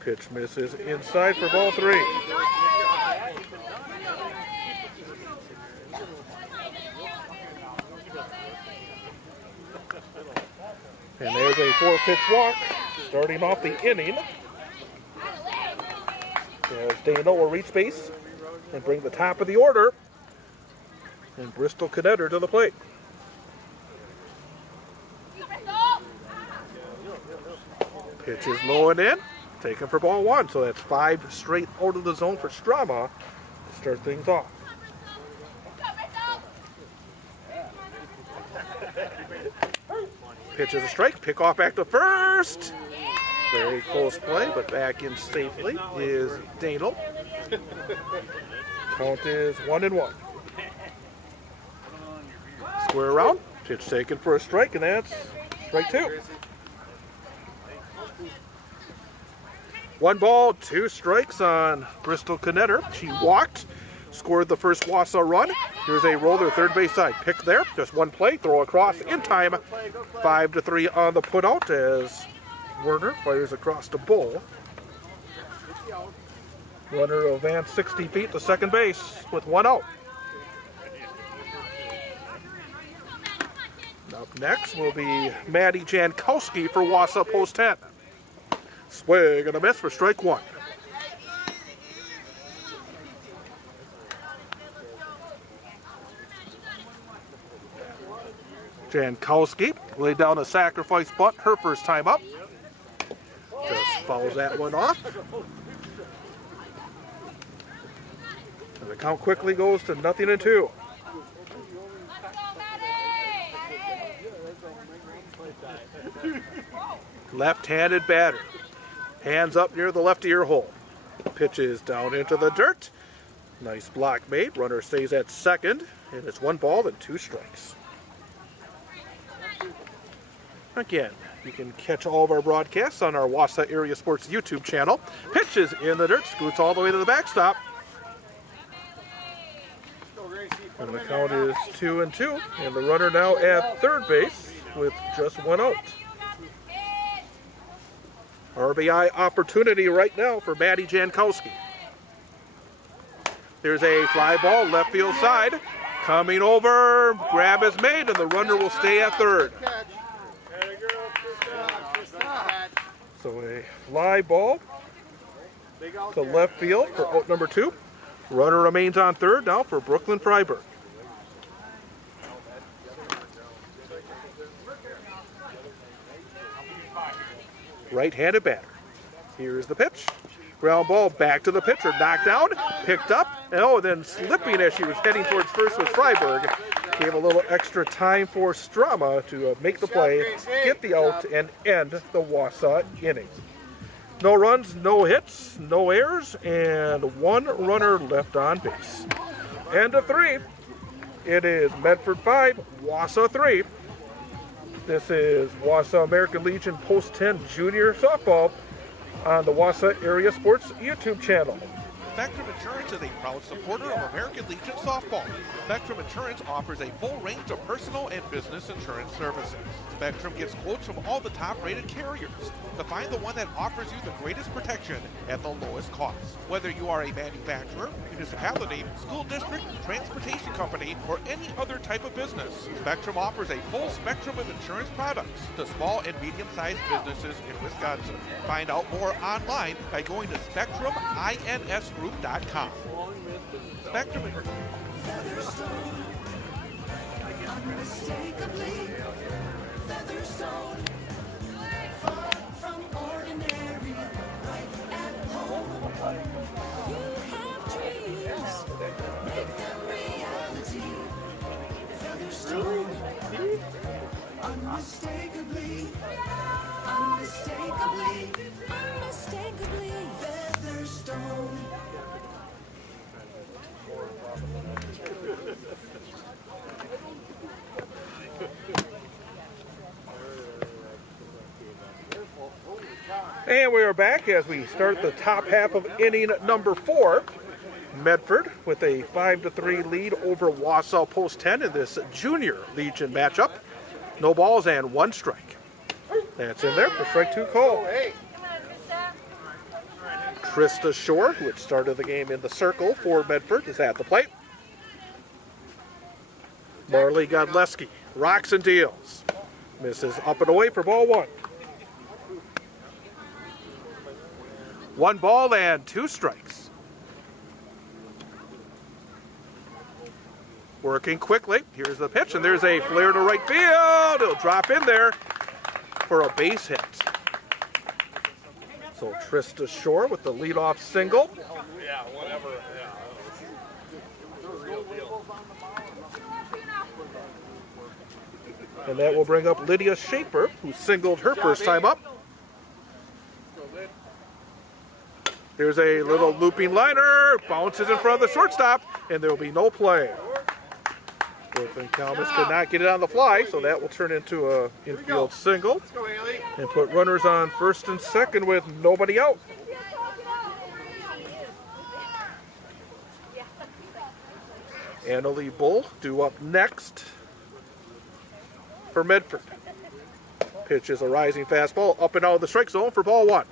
Pitch misses inside for ball 3. And there's a 4-pitch walk starting off the inning. As Daniel will reach base and bring the top of the order. And Bristol Canetter to the plate. Pitch is low and in, taken for ball 1. So that's 5 straight out of the zone for Strama to start things off. Pitch is a strike, pick off back to first. Very close play, but back in safely is Daniel. Count is 1-1. Square around, pitch taken for a strike, and that's strike 2. 1 ball, 2 strikes on Bristol Canetter. She walked, scored the first Wausau run. Here's a roller third base side. Pick there, just one play, throw across in time. 5-3 on the putout as Werner fires across the bowl. Runner will advance 60 feet to second base with 1 out. Up next will be Maddie Jankowski for Wausau post 10. Swing and a miss for strike 1. Jankowski laid down a sacrifice bunt her first time up. Just fouls that one off. And the count quickly goes to 0-2. Left-handed batter. Hands up near the left ear hole. Pitches down into the dirt. Nice block made. Runner stays at second. And it's 1 ball and 2 strikes. Again, you can catch all of our broadcasts on our Wausau Area Sports YouTube channel. Pitches in the dirt. Scoots all the way to the backstop. And the count is 2-2. And the runner now at third base with just 1 out. RBI opportunity right now for Maddie Jankowski. There's a fly ball, left field side. Coming over, grab is made, and the runner will stay at third. So a fly ball to left field for out number 2. Runner remains on third now for Brooklyn Freiberg. Right-handed batter. Here's the pitch. Ground ball back to the pitcher. Knocked down, picked up, and then slipping as she was heading towards first was Freiberg. Gave a little extra time for Strama to make the play, get the out, and end the Wausau inning. No runs, no hits, no errors, and 1 runner left on base. End of 3. It is Medford 5, Wausau 3. This is Wausau American Legion Post 10 Junior Softball on the Wausau Area Sports YouTube channel. Spectrum Insurance is a proud supporter of American Legion Softball. Spectrum Insurance offers a full range of personal and business insurance services. Spectrum gets quotes from all the top-rated carriers to find the one that offers you the greatest protection at the lowest cost. Whether you are a manufacturer, municipality, school district, transportation company, or any other type of business, Spectrum offers a full spectrum of insurance products to small and medium-sized businesses in Wisconsin. Find out more online by going to SpectrumInsGroup.com. Spectrum Featherstone, unmistakably Featherstone, far from ordinary, right at home. You have dreams, make them reality. Featherstone, unmistakably, unmistakably, unmistakably Featherstone. And we are back as we start the top half of inning number 4. Medford with a 5-3 lead over Wausau Post 10 in this Junior Legion matchup. No balls and 1 strike. That's in there for strike 2 call. Trista Shore, who had started the game in the circle for Medford, is at the plate. Marley Godleski rocks and deals. Misses up and away for ball 1. 1 ball and 2 strikes. Working quickly. Here's the pitch, and there's a flare to right field. It'll drop in there for a base hit. So Trista Shore with the leadoff single. Yeah, whatever. And that will bring up Lydia Schaefer, who singled her first time up. There's a little looping liner, bounces in front of the shortstop, and there will be no play. Brooklyn Calmus could not get it on the fly, so that will turn into a infield single and put runners on first and second with nobody out. Annalie Bull due up next for Medford. Pitch is a rising fastball up and out of the strike zone for ball 1.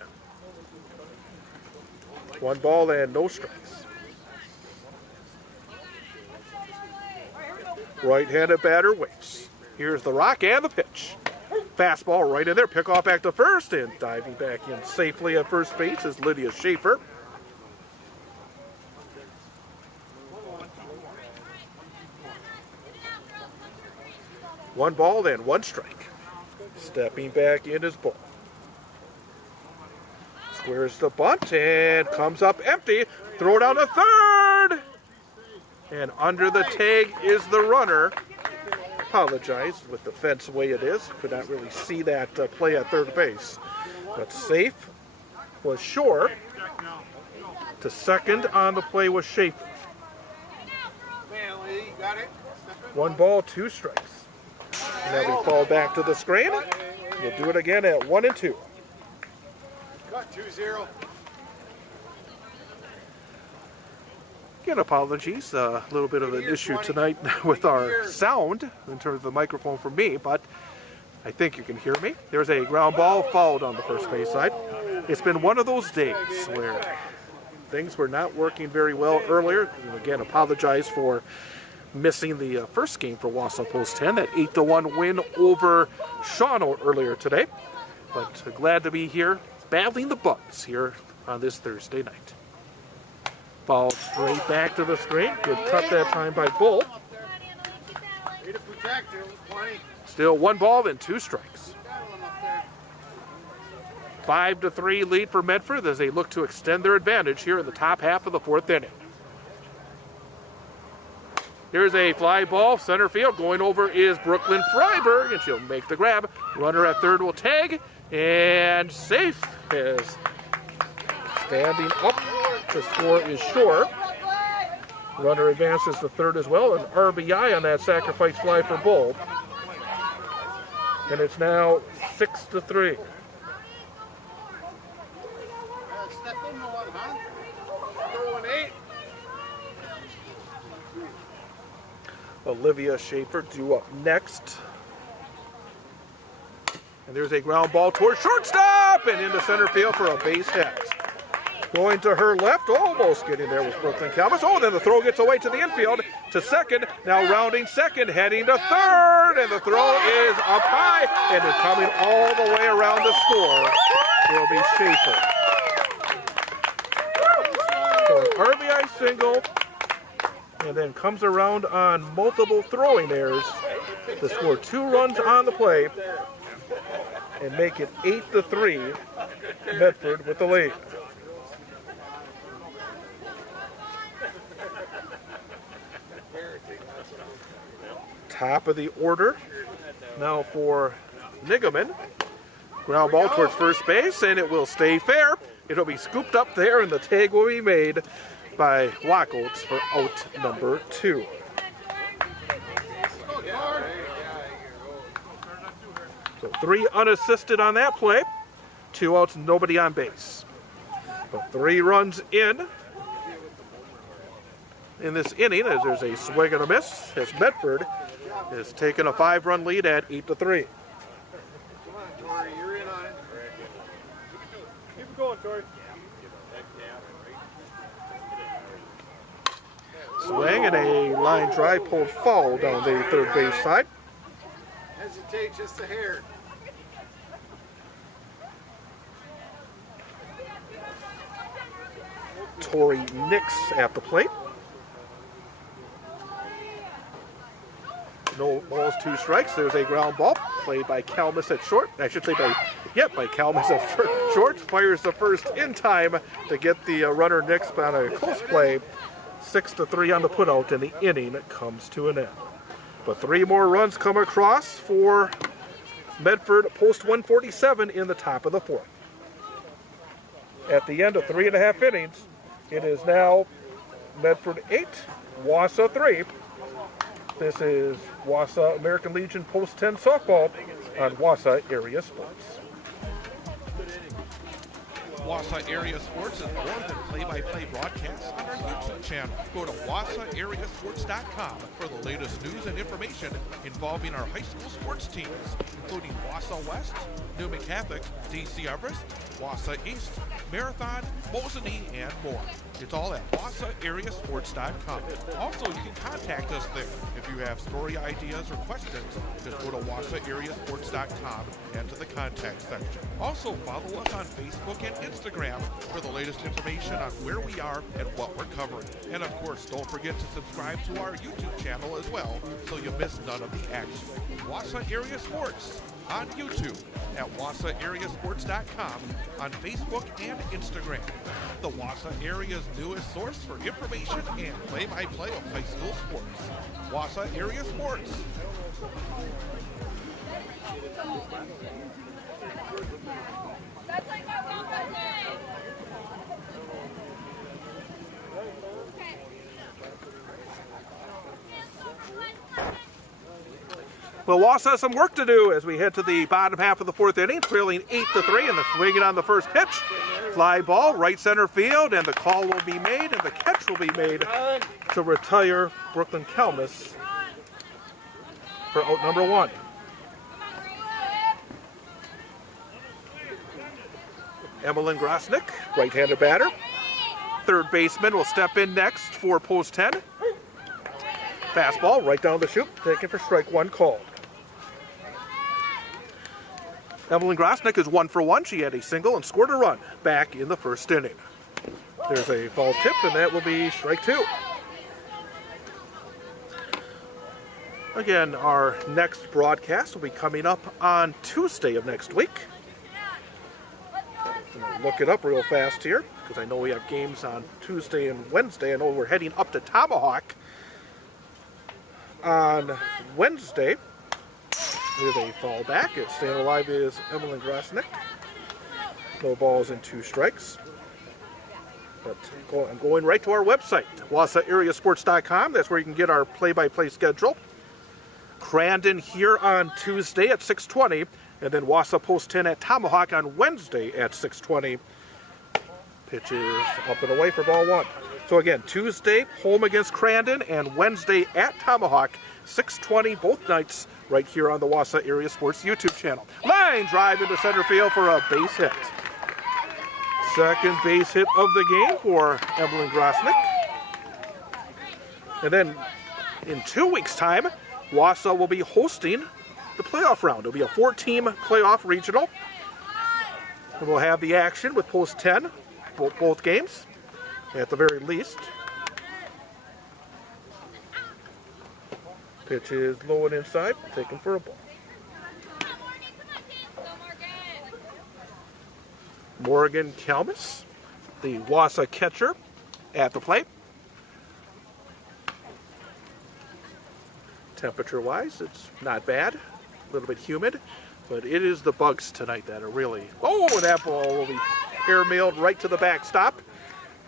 1 ball and no strikes. Right-handed batter waits. Here's the rock and the pitch. Fastball right in there. Pick off back to first, and diving back in safely at first base is Lydia Schaefer. One ball and 1 strike. Stepping back in is Bull. Squares the bunt and comes up empty. Throw down to third. And under the tag is the runner. Apologized with the fence the way it is. Could not really see that play at third base. But safe was Shore. To second on the play was Schaefer. 1 ball, 2 strikes. And now we fall back to the screen. We'll do it again at 1 and 2. Cut 2-0. Again, apologies. A little bit of an issue tonight with our sound in terms of the microphone for me, but I think you can hear me. There's a ground ball fouled on the first base side. It's been one of those days where things were not working very well earlier. And again, apologize for missing the first game for Wausau Post 10, that 8-1 win over Shawano earlier today. But glad to be here, battling the bugs here on this Thursday night. Ball straight back to the screen. Good cut that time by Bull. Still 1 ball and 2 strikes. 5-3 lead for Medford as they look to extend their advantage here in the top half of the 4th inning. Here's a fly ball, center field. Going over is Brooklyn Freiberg, and she'll make the grab. Runner at third will tag, and safe is standing up to score is Shore. Runner advances to third as well. An RBI on that sacrifice fly for Bull. And it's now 6-3. Olivia Schaefer due up next. And there's a ground ball towards shortstop and into center field for a base hit. Going to her left, almost getting there was Brooklyn Calmus. Oh, then the throw gets away to the infield, to second. Now rounding second, heading to third, and the throw is up high, and it's coming all the way around to score. It'll be Schaefer. So an RBI single, and then comes around on multiple throwing errors to score 2 runs on the play and make it 8-3, Medford with the lead. Top of the order now for Nigaman. Ground ball towards first base, and it will stay fair. It'll be scooped up there, and the tag will be made by Wacholtz for out number 2. So 3 unassisted on that play. 2 outs, nobody on base. But 3 runs in. in this inning as there's a swing and a miss as Medford is taking a 5-run lead at 8-3. Come on, Tori, you're in on it. Keep it going, Tori. Swing and a line drive pulled foul down the third base side. Hesitate just a hair. Tori Nix at the plate. No balls, 2 strikes. There's a ground ball played by Kalmus at short. I should say by Kalmus at short. Fires the first in time to get the runner Nix on a close play. 6-3 on the putout, and the inning comes to an end. But 3 more runs come across for Medford post 147 in the top of the 4th. At the end of 3.5 innings, it is now Medford 8, Wausau 3. This is Wausau American Legion Post 10 softball on Wausau Area Sports. Wausau Area Sports is more than play-by-play broadcasts on our YouTube channel. Go to WausauAreaSports.com for the latest news and information involving our high school sports teams, including Wausau West, Newman Catholic, DC Everest, Wausau East, Marathon, Mosinee, and more. It's all at WausauAreaSports.com. Also, you can contact us there. If you have story ideas or questions, just go to WausauAreaSports.com and to the contact section. Also, follow us on Facebook and Instagram for the latest information on where we are and what we're covering. And of course, don't forget to subscribe to our YouTube channel as well so you miss none of the action. Wausau Area Sports on YouTube, at WausauAreaSports.com, on Facebook and Instagram. The Wausau Area's newest source for information and play-by-play of high school sports. Wausau Area Sports. Well, Wausau has some work to do as we head to the bottom half of the 4th inning, trailing 8-3, and the swinging on the first pitch. Fly ball, right center field, and the call will be made, and the catch will be made to retire Brooklyn Kalmus for out number 1. Emmeline Grosnick, right-handed batter. Third baseman will step in next for post 10. Fastball right down the chute, taken for strike 1 called. Emmeline Grosnick is 1 for 1. She had a single and scored a run back in the first inning. There's a foul tip, and that will be strike 2. Again, our next broadcast will be coming up on Tuesday of next week. I'm gonna look it up real fast here because I know we have games on Tuesday and Wednesday. I know we're heading up to Tomahawk on Wednesday. There's a fall back. It's staying alive is Emmeline Grosnick. No balls and 2 strikes. But I'm going right to our website, WausauAreaSports.com. That's where you can get our play-by-play schedule. Crandon here on Tuesday at 6:20, and then Wausau Post 10 at Tomahawk on Wednesday at 6:20. Pitch is up and away for ball 1. So again, Tuesday, home against Crandon, and Wednesday at Tomahawk, 6:20 both nights, right here on the Wausau Area Sports YouTube channel. Line drive into center field for a base hit. Second base hit of the game for Emmeline Grosnick. And then in 2 weeks' time, Wausau will be hosting the playoff round. It'll be a 4-team playoff regional. And we'll have the action with post 10, both games, at the very least. Pitch is low and inside, taken for a ball. Morgan Kalmus, the Wausau catcher, at the plate. Temperature-wise, it's not bad. A little bit humid, but it is the bugs tonight that are really... Oh, that ball will be airmailed right to the backstop.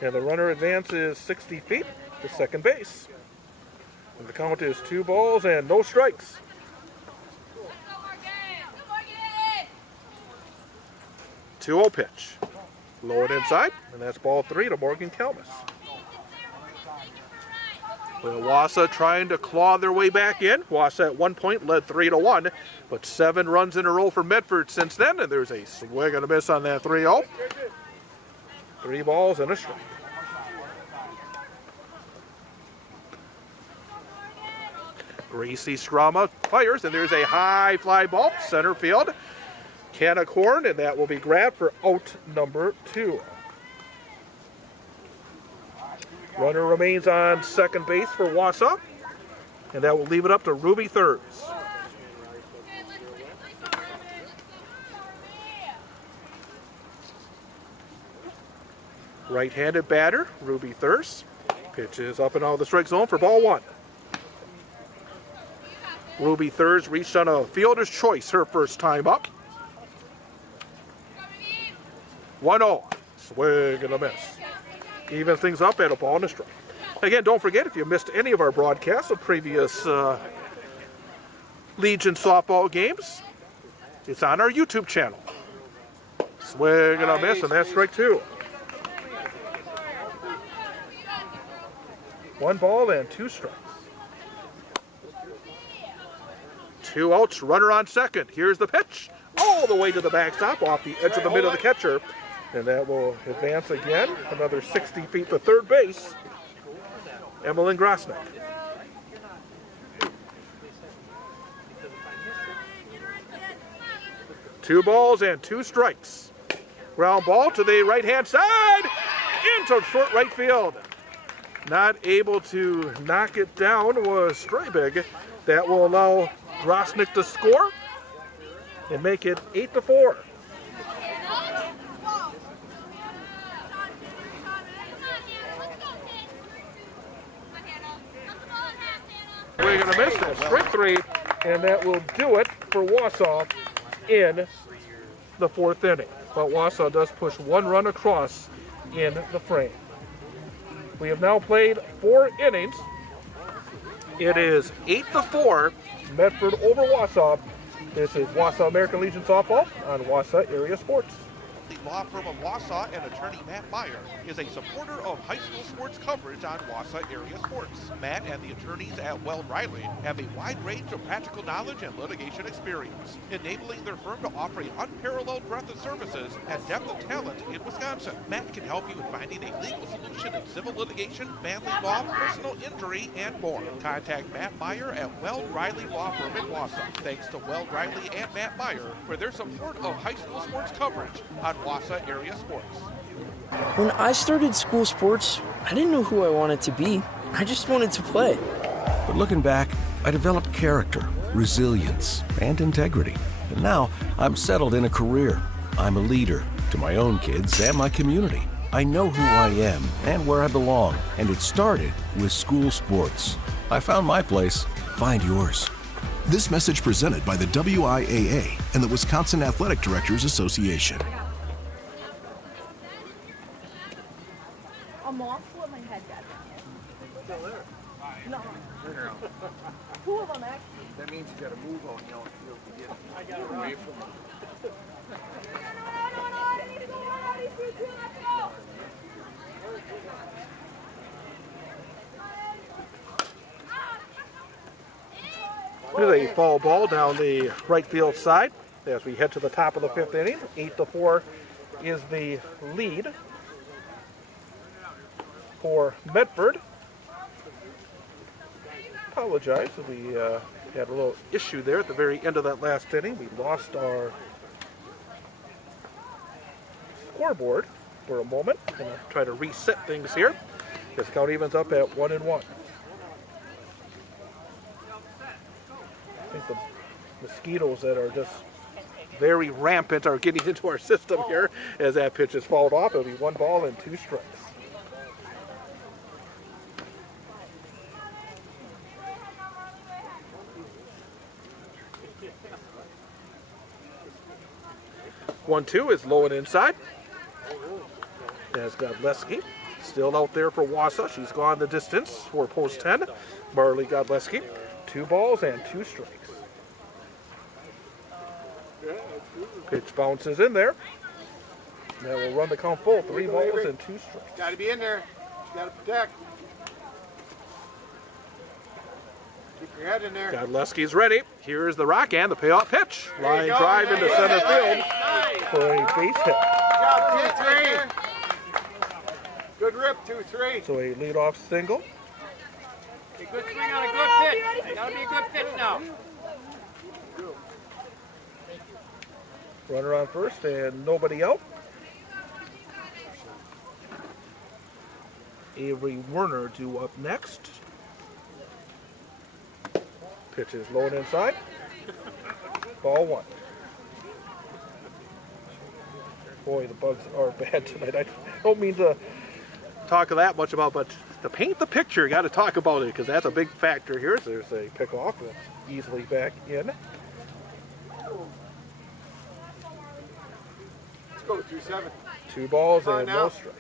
And the runner advances 60 feet to second base. And the count is 2 balls and no strikes. 2-0 pitch. Low and inside, and that's ball 3 to Morgan Kalmus. Well, Wausau trying to claw their way back in. Wausau at one point led 3-1, but 7 runs in a row for Medford since then, and there's a swing and a miss on that 3-0. 3 balls and a strike. Gracie Strama fires, and there's a high fly ball, center field. Canacorn, and that will be grabbed for out number 2. Runner remains on second base for Wausau, and that will leave it up to Ruby Thurs. Right-handed batter, Ruby Thurs. Pitches up and out of the strike zone for ball 1. Ruby Thurs reached on a fielder's choice her first time up. 1-0. Swing and a miss. Even things up at a ball and a strike. Again, don't forget, if you missed any of our broadcasts of previous Legion softball games, it's on our YouTube channel. Swing and a miss, and that's strike 2. 1 ball and 2 strikes. 2 outs, runner on second. Here's the pitch, all the way to the backstop, off the edge of the mid of the catcher. And that will advance again, another 60 feet to third base. Emmeline Grosnick. Two balls and 2 strikes. Ground ball to the right-hand side, into short right field. Not able to knock it down was Strabig. That will allow Grosnick to score and make it 8-4. We're going to miss that. Strike 3, and that will do it for Wausau in the 4th inning. But Wausau does push 1 run across in the frame. We have now played 4 innings. It is 8-4, Medford over Wausau. This is Wausau American Legion Softball on Wausau Area Sports. The law firm of Wausau and attorney Matt Meyer is a supporter of high school sports coverage on Wausau Area Sports. Matt and the attorneys at Weld Riley have a wide range of practical knowledge and litigation experience, enabling their firm to offer an unparalleled breadth of services and depth of talent in Wisconsin. Matt can help you in finding a legal solution in civil litigation, family law, personal injury, and more. Contact Matt Meyer at Weld Riley Law Firm in Wausau. Thanks to Weld Riley and Matt Meyer for their support of high school sports coverage on Wausau Area Sports. When I started school sports, I didn't know who I wanted to be. I just wanted to play. But looking back, I developed character, resilience, and integrity. And now I'm settled in a career. I'm a leader to my own kids and my community. I know who I am and where I belong, and it started with school sports. I found my place. Find yours. This message presented by the WIAA and the Wisconsin Athletic Directors Association. I'm off what my head got. Still there? No. Two of them actually. That means you gotta move on yellow field to get away from them. Here's a foul ball down the right field side as we head to the top of the 5th inning. 8-4 is the lead for Medford. Apologize, we had a little issue there at the very end of that last inning. We lost our scoreboard for a moment. I'm going to try to reset things here. This count evens up at 1-1. I think the mosquitoes that are just very rampant are getting into our system here as that pitch is fouled off. It'll be 1 ball and 2 strikes. One, 2 is low and inside. As Godleski still out there for Wausau. She's gone the distance for post 10. Marley Godleski. 2 balls and 2 strikes. Pitch bounces in there. That will run the count full. 3 balls and 2 strikes. Gotta be in there. You gotta protect. Keep your head in there. Godleski's ready. Here's the rock and the payoff pitch. Line drive into center field for a base hit. Good job, 2-3. Good rip, 2-3. So a leadoff single. Okay, good swing on a good pitch. Gotta be a good pitch now. Runner on first and nobody out. Avery Werner due up next. Pitch is low and inside. Ball one. Boy, the bugs are bad tonight. I don't mean to talk that much about, but to paint the picture, you got to talk about it because that's a big factor here. So there's a pickoff that's easily back in. Let's go, 2-7. 2 balls and now. no strikes.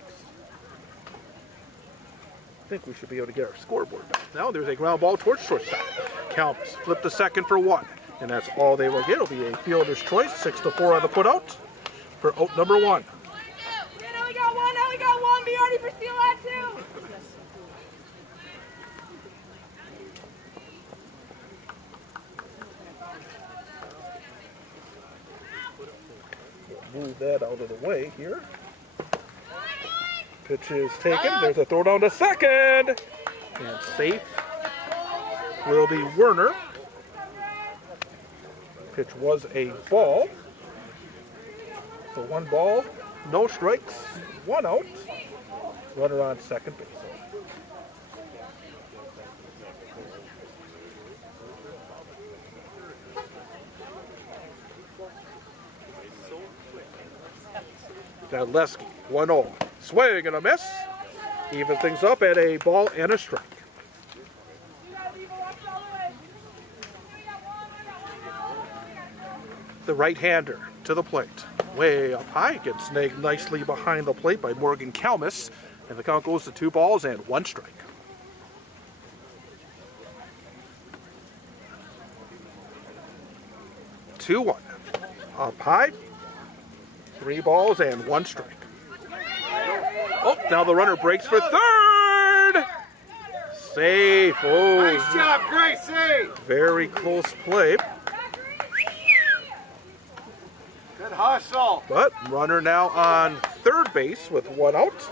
I think we should be able to get our scoreboard back. Now there's a ground ball towards shortstop. Counts, flip to second for 1. And that's all they will get. It'll be a fielder's choice. 6-4 on the put out for out number 1. Now we got one. Be ready for steal that too. We'll move that out of the way here. Pitch is taken. There's a throw down to second. And safe will be Werner. Pitch was a ball. So 1 ball, no strikes, 1 out. Runner on second base. Godleski, 1-0. Swing and a miss. Evens things up at a ball and a strike. The right-hander to the plate. Way up high, gets snagged nicely behind the plate by Morgan Kalmus. And the count goes to 2 balls and 1 strike. Two-one. Up high. 3 balls and 1 strike. Oh, now the runner breaks for third. Safe. Oh, Nice job, great save. very close play. Good hustle. But runner now on third base with 1 out.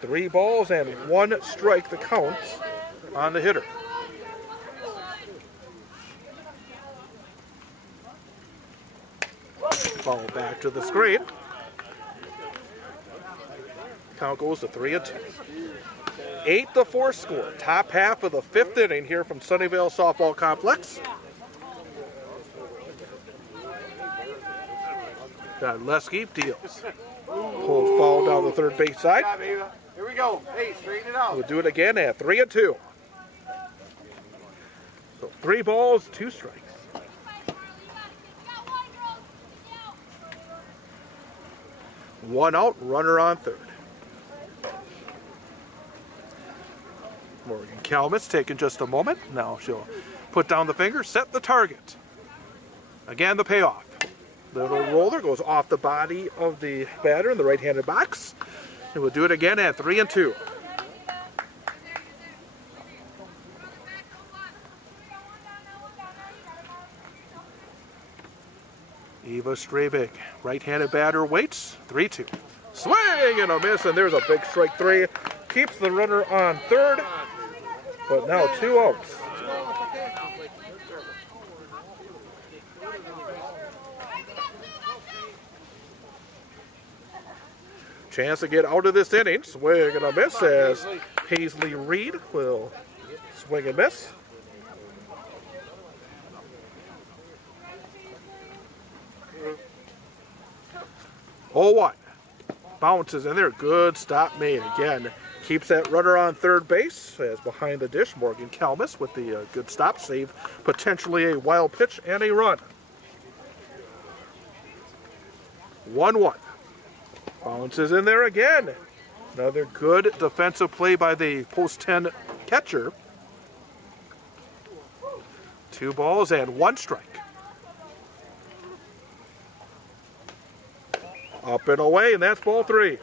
3 balls and 1 strike the count on the hitter. Ball back to the screen. Count goes to 3-2. 8-4 score. Top half of the 5th inning here from Sunnyvale Softball Complex. Godleski deals. Pulled foul down the third base side. Good job, Ava. Here we go. Hey, straighten it out. We'll do it again at 3-2. So 3 balls, 2 strikes. One out, runner on third. Morgan Kalmus taking just a moment. Now she'll put down the finger, set the target. Again, the payoff. Little roller goes off the body of the batter in the right-handed box. And we'll do it again at 3-2. Eva Strabig, right-handed batter, waits. 3-2. Swing and a miss, and there's a big strike 3. Keeps the runner on third, but now 2 outs. Chance to get out of this inning. Swing and a miss as Paisley Reed will swing and miss. Oh, what? Bounces in there. Good stop made again. Keeps that runner on third base as behind the dish. Morgan Kalmus with the good stop save. Potentially a wild pitch and a run. 1-1. Bounces in there again. Another good defensive play by the post 10 catcher. 2 balls and 1 strike. Up and away, and that's ball 3.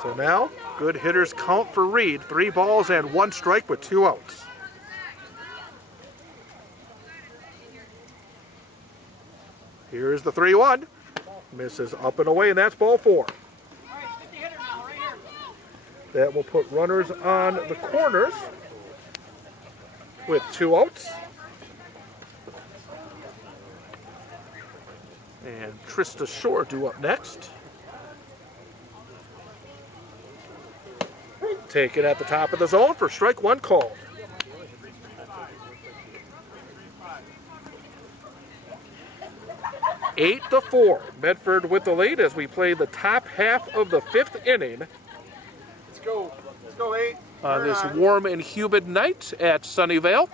So now, good hitters count for Reed. 3 balls and 1 strike with 2 outs. Here's the 3-1. Misses up and away, and that's ball 4. That will put runners on the corners with 2 outs. And Trista Shore due up next. Taken at the top of the zone for strike 1 called. Eight to 4. Medford with the lead as we play the top half of the 5th inning. Let's go. Let's go, 8. On this warm and humid night at Sunnyvale.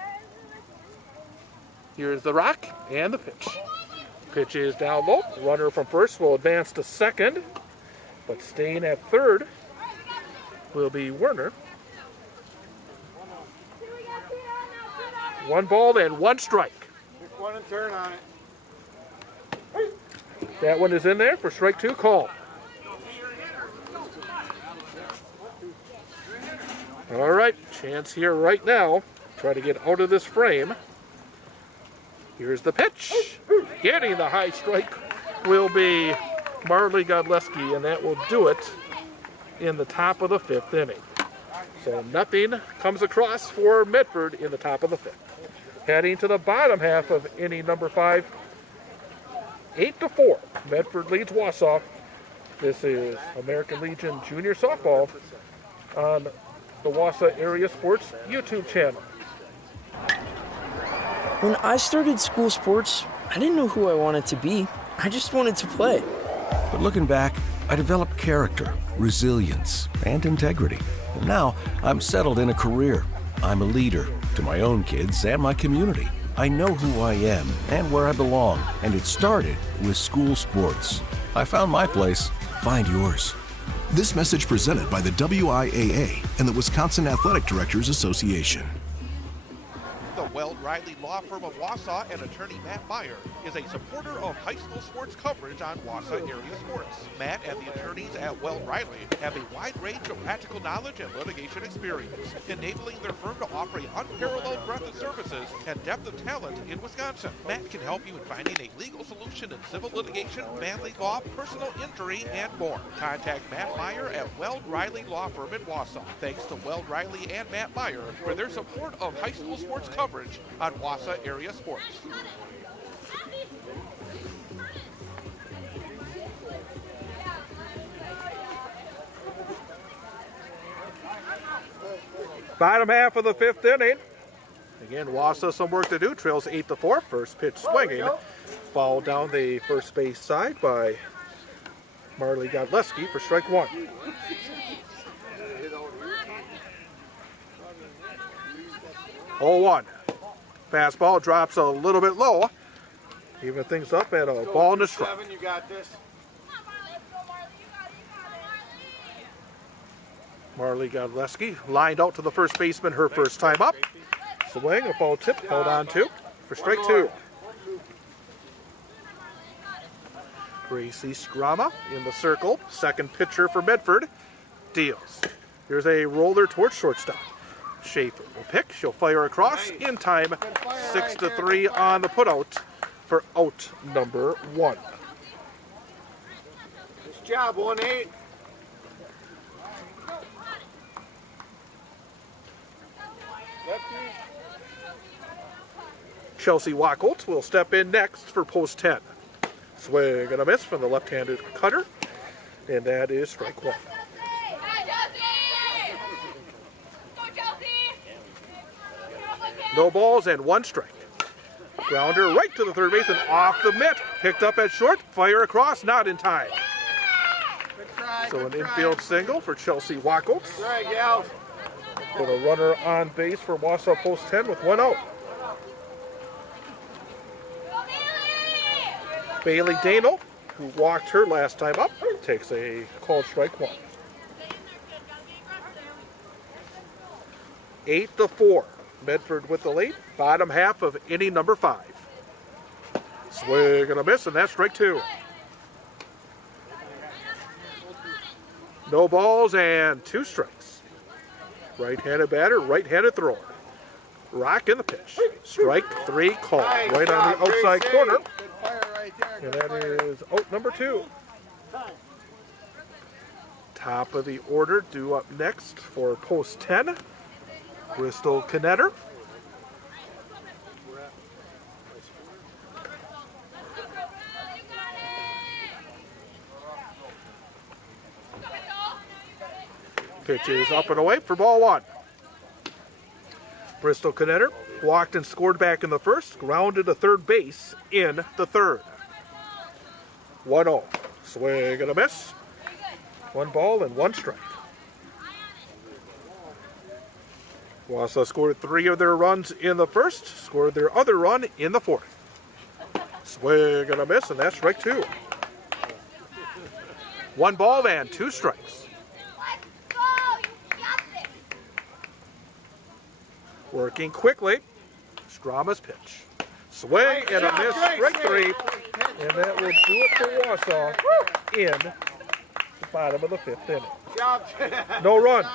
Here's the rock and the pitch. Pitch is down low. Runner from first will advance to second, but staying at third will be Werner. 1 ball and 1 strike. Pick one and turn on it. That one is in there for strike 2 call. All right, chance here right now. Try to get out of this frame. Here's the pitch. Getting the high strike will be Marley Godleski, and that will do it in the top of the 5th inning. So nothing comes across for Medford in the top of the 5th. Heading to the bottom half of inning number 5. 8 to 4. Medford leads Wausau. This is American Legion Junior Softball on the Wausau Area Sports YouTube channel. When I started school sports, I didn't know who I wanted to be. I just wanted to play. But looking back, I developed character, resilience, and integrity. And now I'm settled in a career. I'm a leader to my own kids and my community. I know who I am and where I belong, and it started with school sports. I found my place. Find yours. This message presented by the WIAA and the Wisconsin Athletic Directors Association. The Weld Riley Law Firm of Wausau and attorney Matt Meyer is a supporter of high school sports coverage on Wausau area sports. Matt and the attorneys at Weld Riley have a wide range of practical knowledge and litigation experience, enabling their firm to offer an unparalleled breadth of services and depth of talent in Wisconsin. Matt can help you in finding a legal solution in civil litigation, family law, personal injury, and more. Contact Matt Meyer at Weld Riley Law Firm in Wausau. Thanks to Weld Riley and Matt Meyer for their support of high school sports coverage on Wausau area sports. Bottom half of the 5th inning. Again, Wausau some work to do. Trails 8 to 4. First pitch swinging. Fouled down the first base side by Marley Godleski for strike 1. Oh, 1. Fastball drops a little bit low. Even things up at a ball and a strike. You got this. Marley Godleski lined out to the first baseman her first time up. Swing, a ball tip, held on to for strike 2. Gracie Strama in the circle, second pitcher for Medford, deals. Here's a roller towards shortstop. Schaefer will pick, she'll fire across in time. 6 to 3 on the putout for out number 1. Nice job, 1-8. Chelsea Wackolt will step in next for post 10. Swing and a miss from the left-handed cutter, and that is strike 1. No balls and 1 strike. Grounder right to the third base and off the mitt. Picked up at short, fire across, not in time. So an infield single for Chelsea Wackolt. Right, yeah. Put a runner on base for Wausau post 10 with 1 out. Bailey Danel, who walked her last time up, takes a called strike 1. 8 to 4. Medford with the lead. Bottom half of inning number 5. Swing and a miss, and that's strike 2. No balls and 2 strikes. Right-handed batter, right-handed thrower. Rock in the pitch. Strike 3 called. Right on the outside corner. And that is out number 2. Top of the order, due up next for post 10, Bristol Knetter. Pitch is up and away for ball 1. Bristol Knetter walked and scored back in the first, grounded to third base in the third. 1-0. Swing and a miss. 1 ball and 1 strike. Wausau scored 3 of their runs in the first, scored their other run in the fourth. Swing and a miss, and that's strike 2. 1 ball and 2 strikes. Working quickly, Strama's pitch. Swing and a miss, strike 3, and that will do it for Wausau in the bottom of the 5th inning. No runs,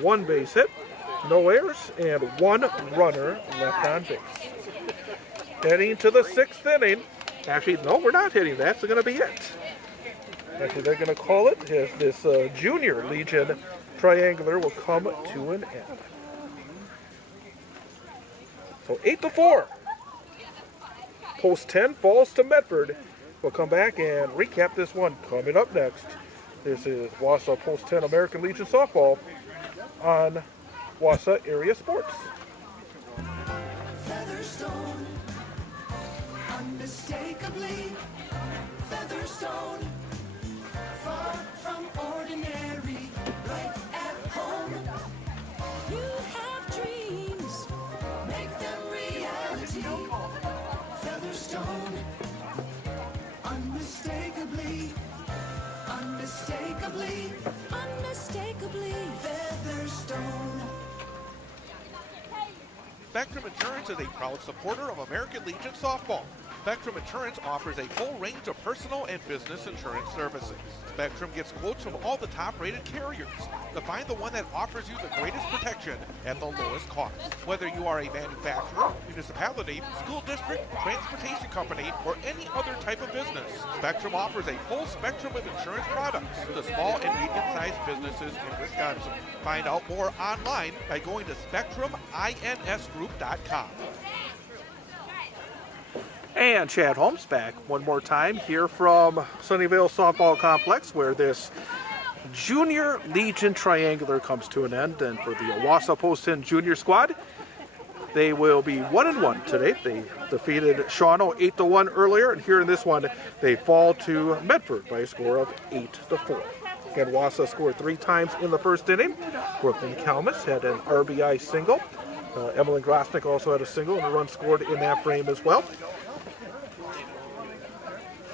1 base hit, no errors, and 1 runner left on base. Heading to the 6th inning. Actually, no, we're not hitting. That's going to be it. Actually, they're going to call it as this Junior Legion triangular will come to an end. So 8-4. Post 10 falls to Medford. We'll come back and recap this one coming up next. This is Wausau Post 10 American Legion Softball on Wausau Area Sports. Featherstone, unmistakably Featherstone, far from ordinary, right at home. You have dreams, make them reality. Featherstone, unmistakably, unmistakably, unmistakably Featherstone. Spectrum Insurance is a proud supporter of American Legion Softball. Spectrum Insurance offers a full range of personal and business insurance services. Spectrum gets quotes from all the top-rated carriers to find the one that offers you the greatest protection at the lowest cost. Whether you are a manufacturer, municipality, school district, transportation company, or any other type of business, Spectrum offers a full spectrum of insurance products to small and medium-sized businesses in Wisconsin. Find out more online by going to spectruminsgroup.com. And Chad Holmes back one more time here from Sunnyvale Softball Complex, where this Junior Legion Triangular comes to an end. And for the Wausau Post 10 Junior squad, they will be 1-1 today. They defeated Shawano 8-1 earlier, and here in this one, they fall to Medford by a score of 8-4. Again, Wausau scored 3 times in the first inning. Brooklyn Kalmus had an RBI single. Emmeline Grosnick also had a single and a run scored in that frame as well.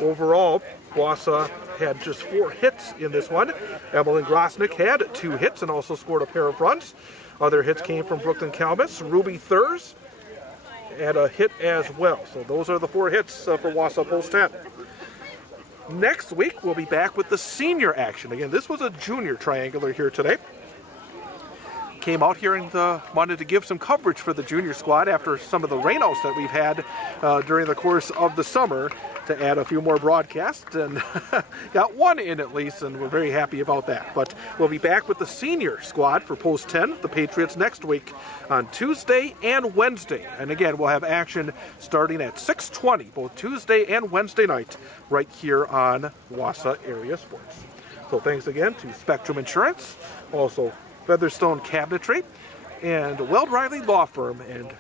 Overall, Wausau had just 4 hits in this one. Emmeline Grosnick had 2 hits and also scored a pair of runs. Other hits came from Brooklyn Kalmus. Ruby Thurs had a hit as well. So those are the 4 hits for Wausau Post 10. Next week, we'll be back with the senior action. Again, this was a junior triangular here today. Came out here and wanted to give some coverage for the junior squad after some of the rainouts that we've had during the course of the summer, to add a few more broadcasts, and got 1 in at least, and we're very happy about that. But we'll be back with the senior squad for Post 10, the Patriots, next week on Tuesday and Wednesday. And again, we'll have action starting at 6:20, both Tuesday and Wednesday night, right here on Wausau Area Sports. So thanks again to Spectrum Insurance, also Featherstone Cabinetry, and Weld Riley Law Firm, and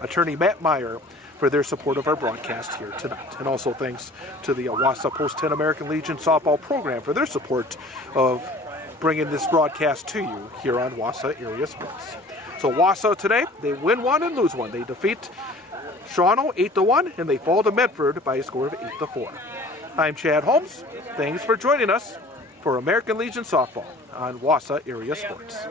attorney Matt Meyer for their support of our broadcast here tonight. And also thanks to the Wausau Post 10 American Legion Softball Program for their support of bringing this broadcast to you here on Wausau Area Sports. So Wausau today, they win 1 and lose 1. They defeat Shawano 8-1, and they fall to Medford by a score of 8-4. I'm Chad Holmes. Thanks for joining us for American Legion Softball on Wausau Area Sports.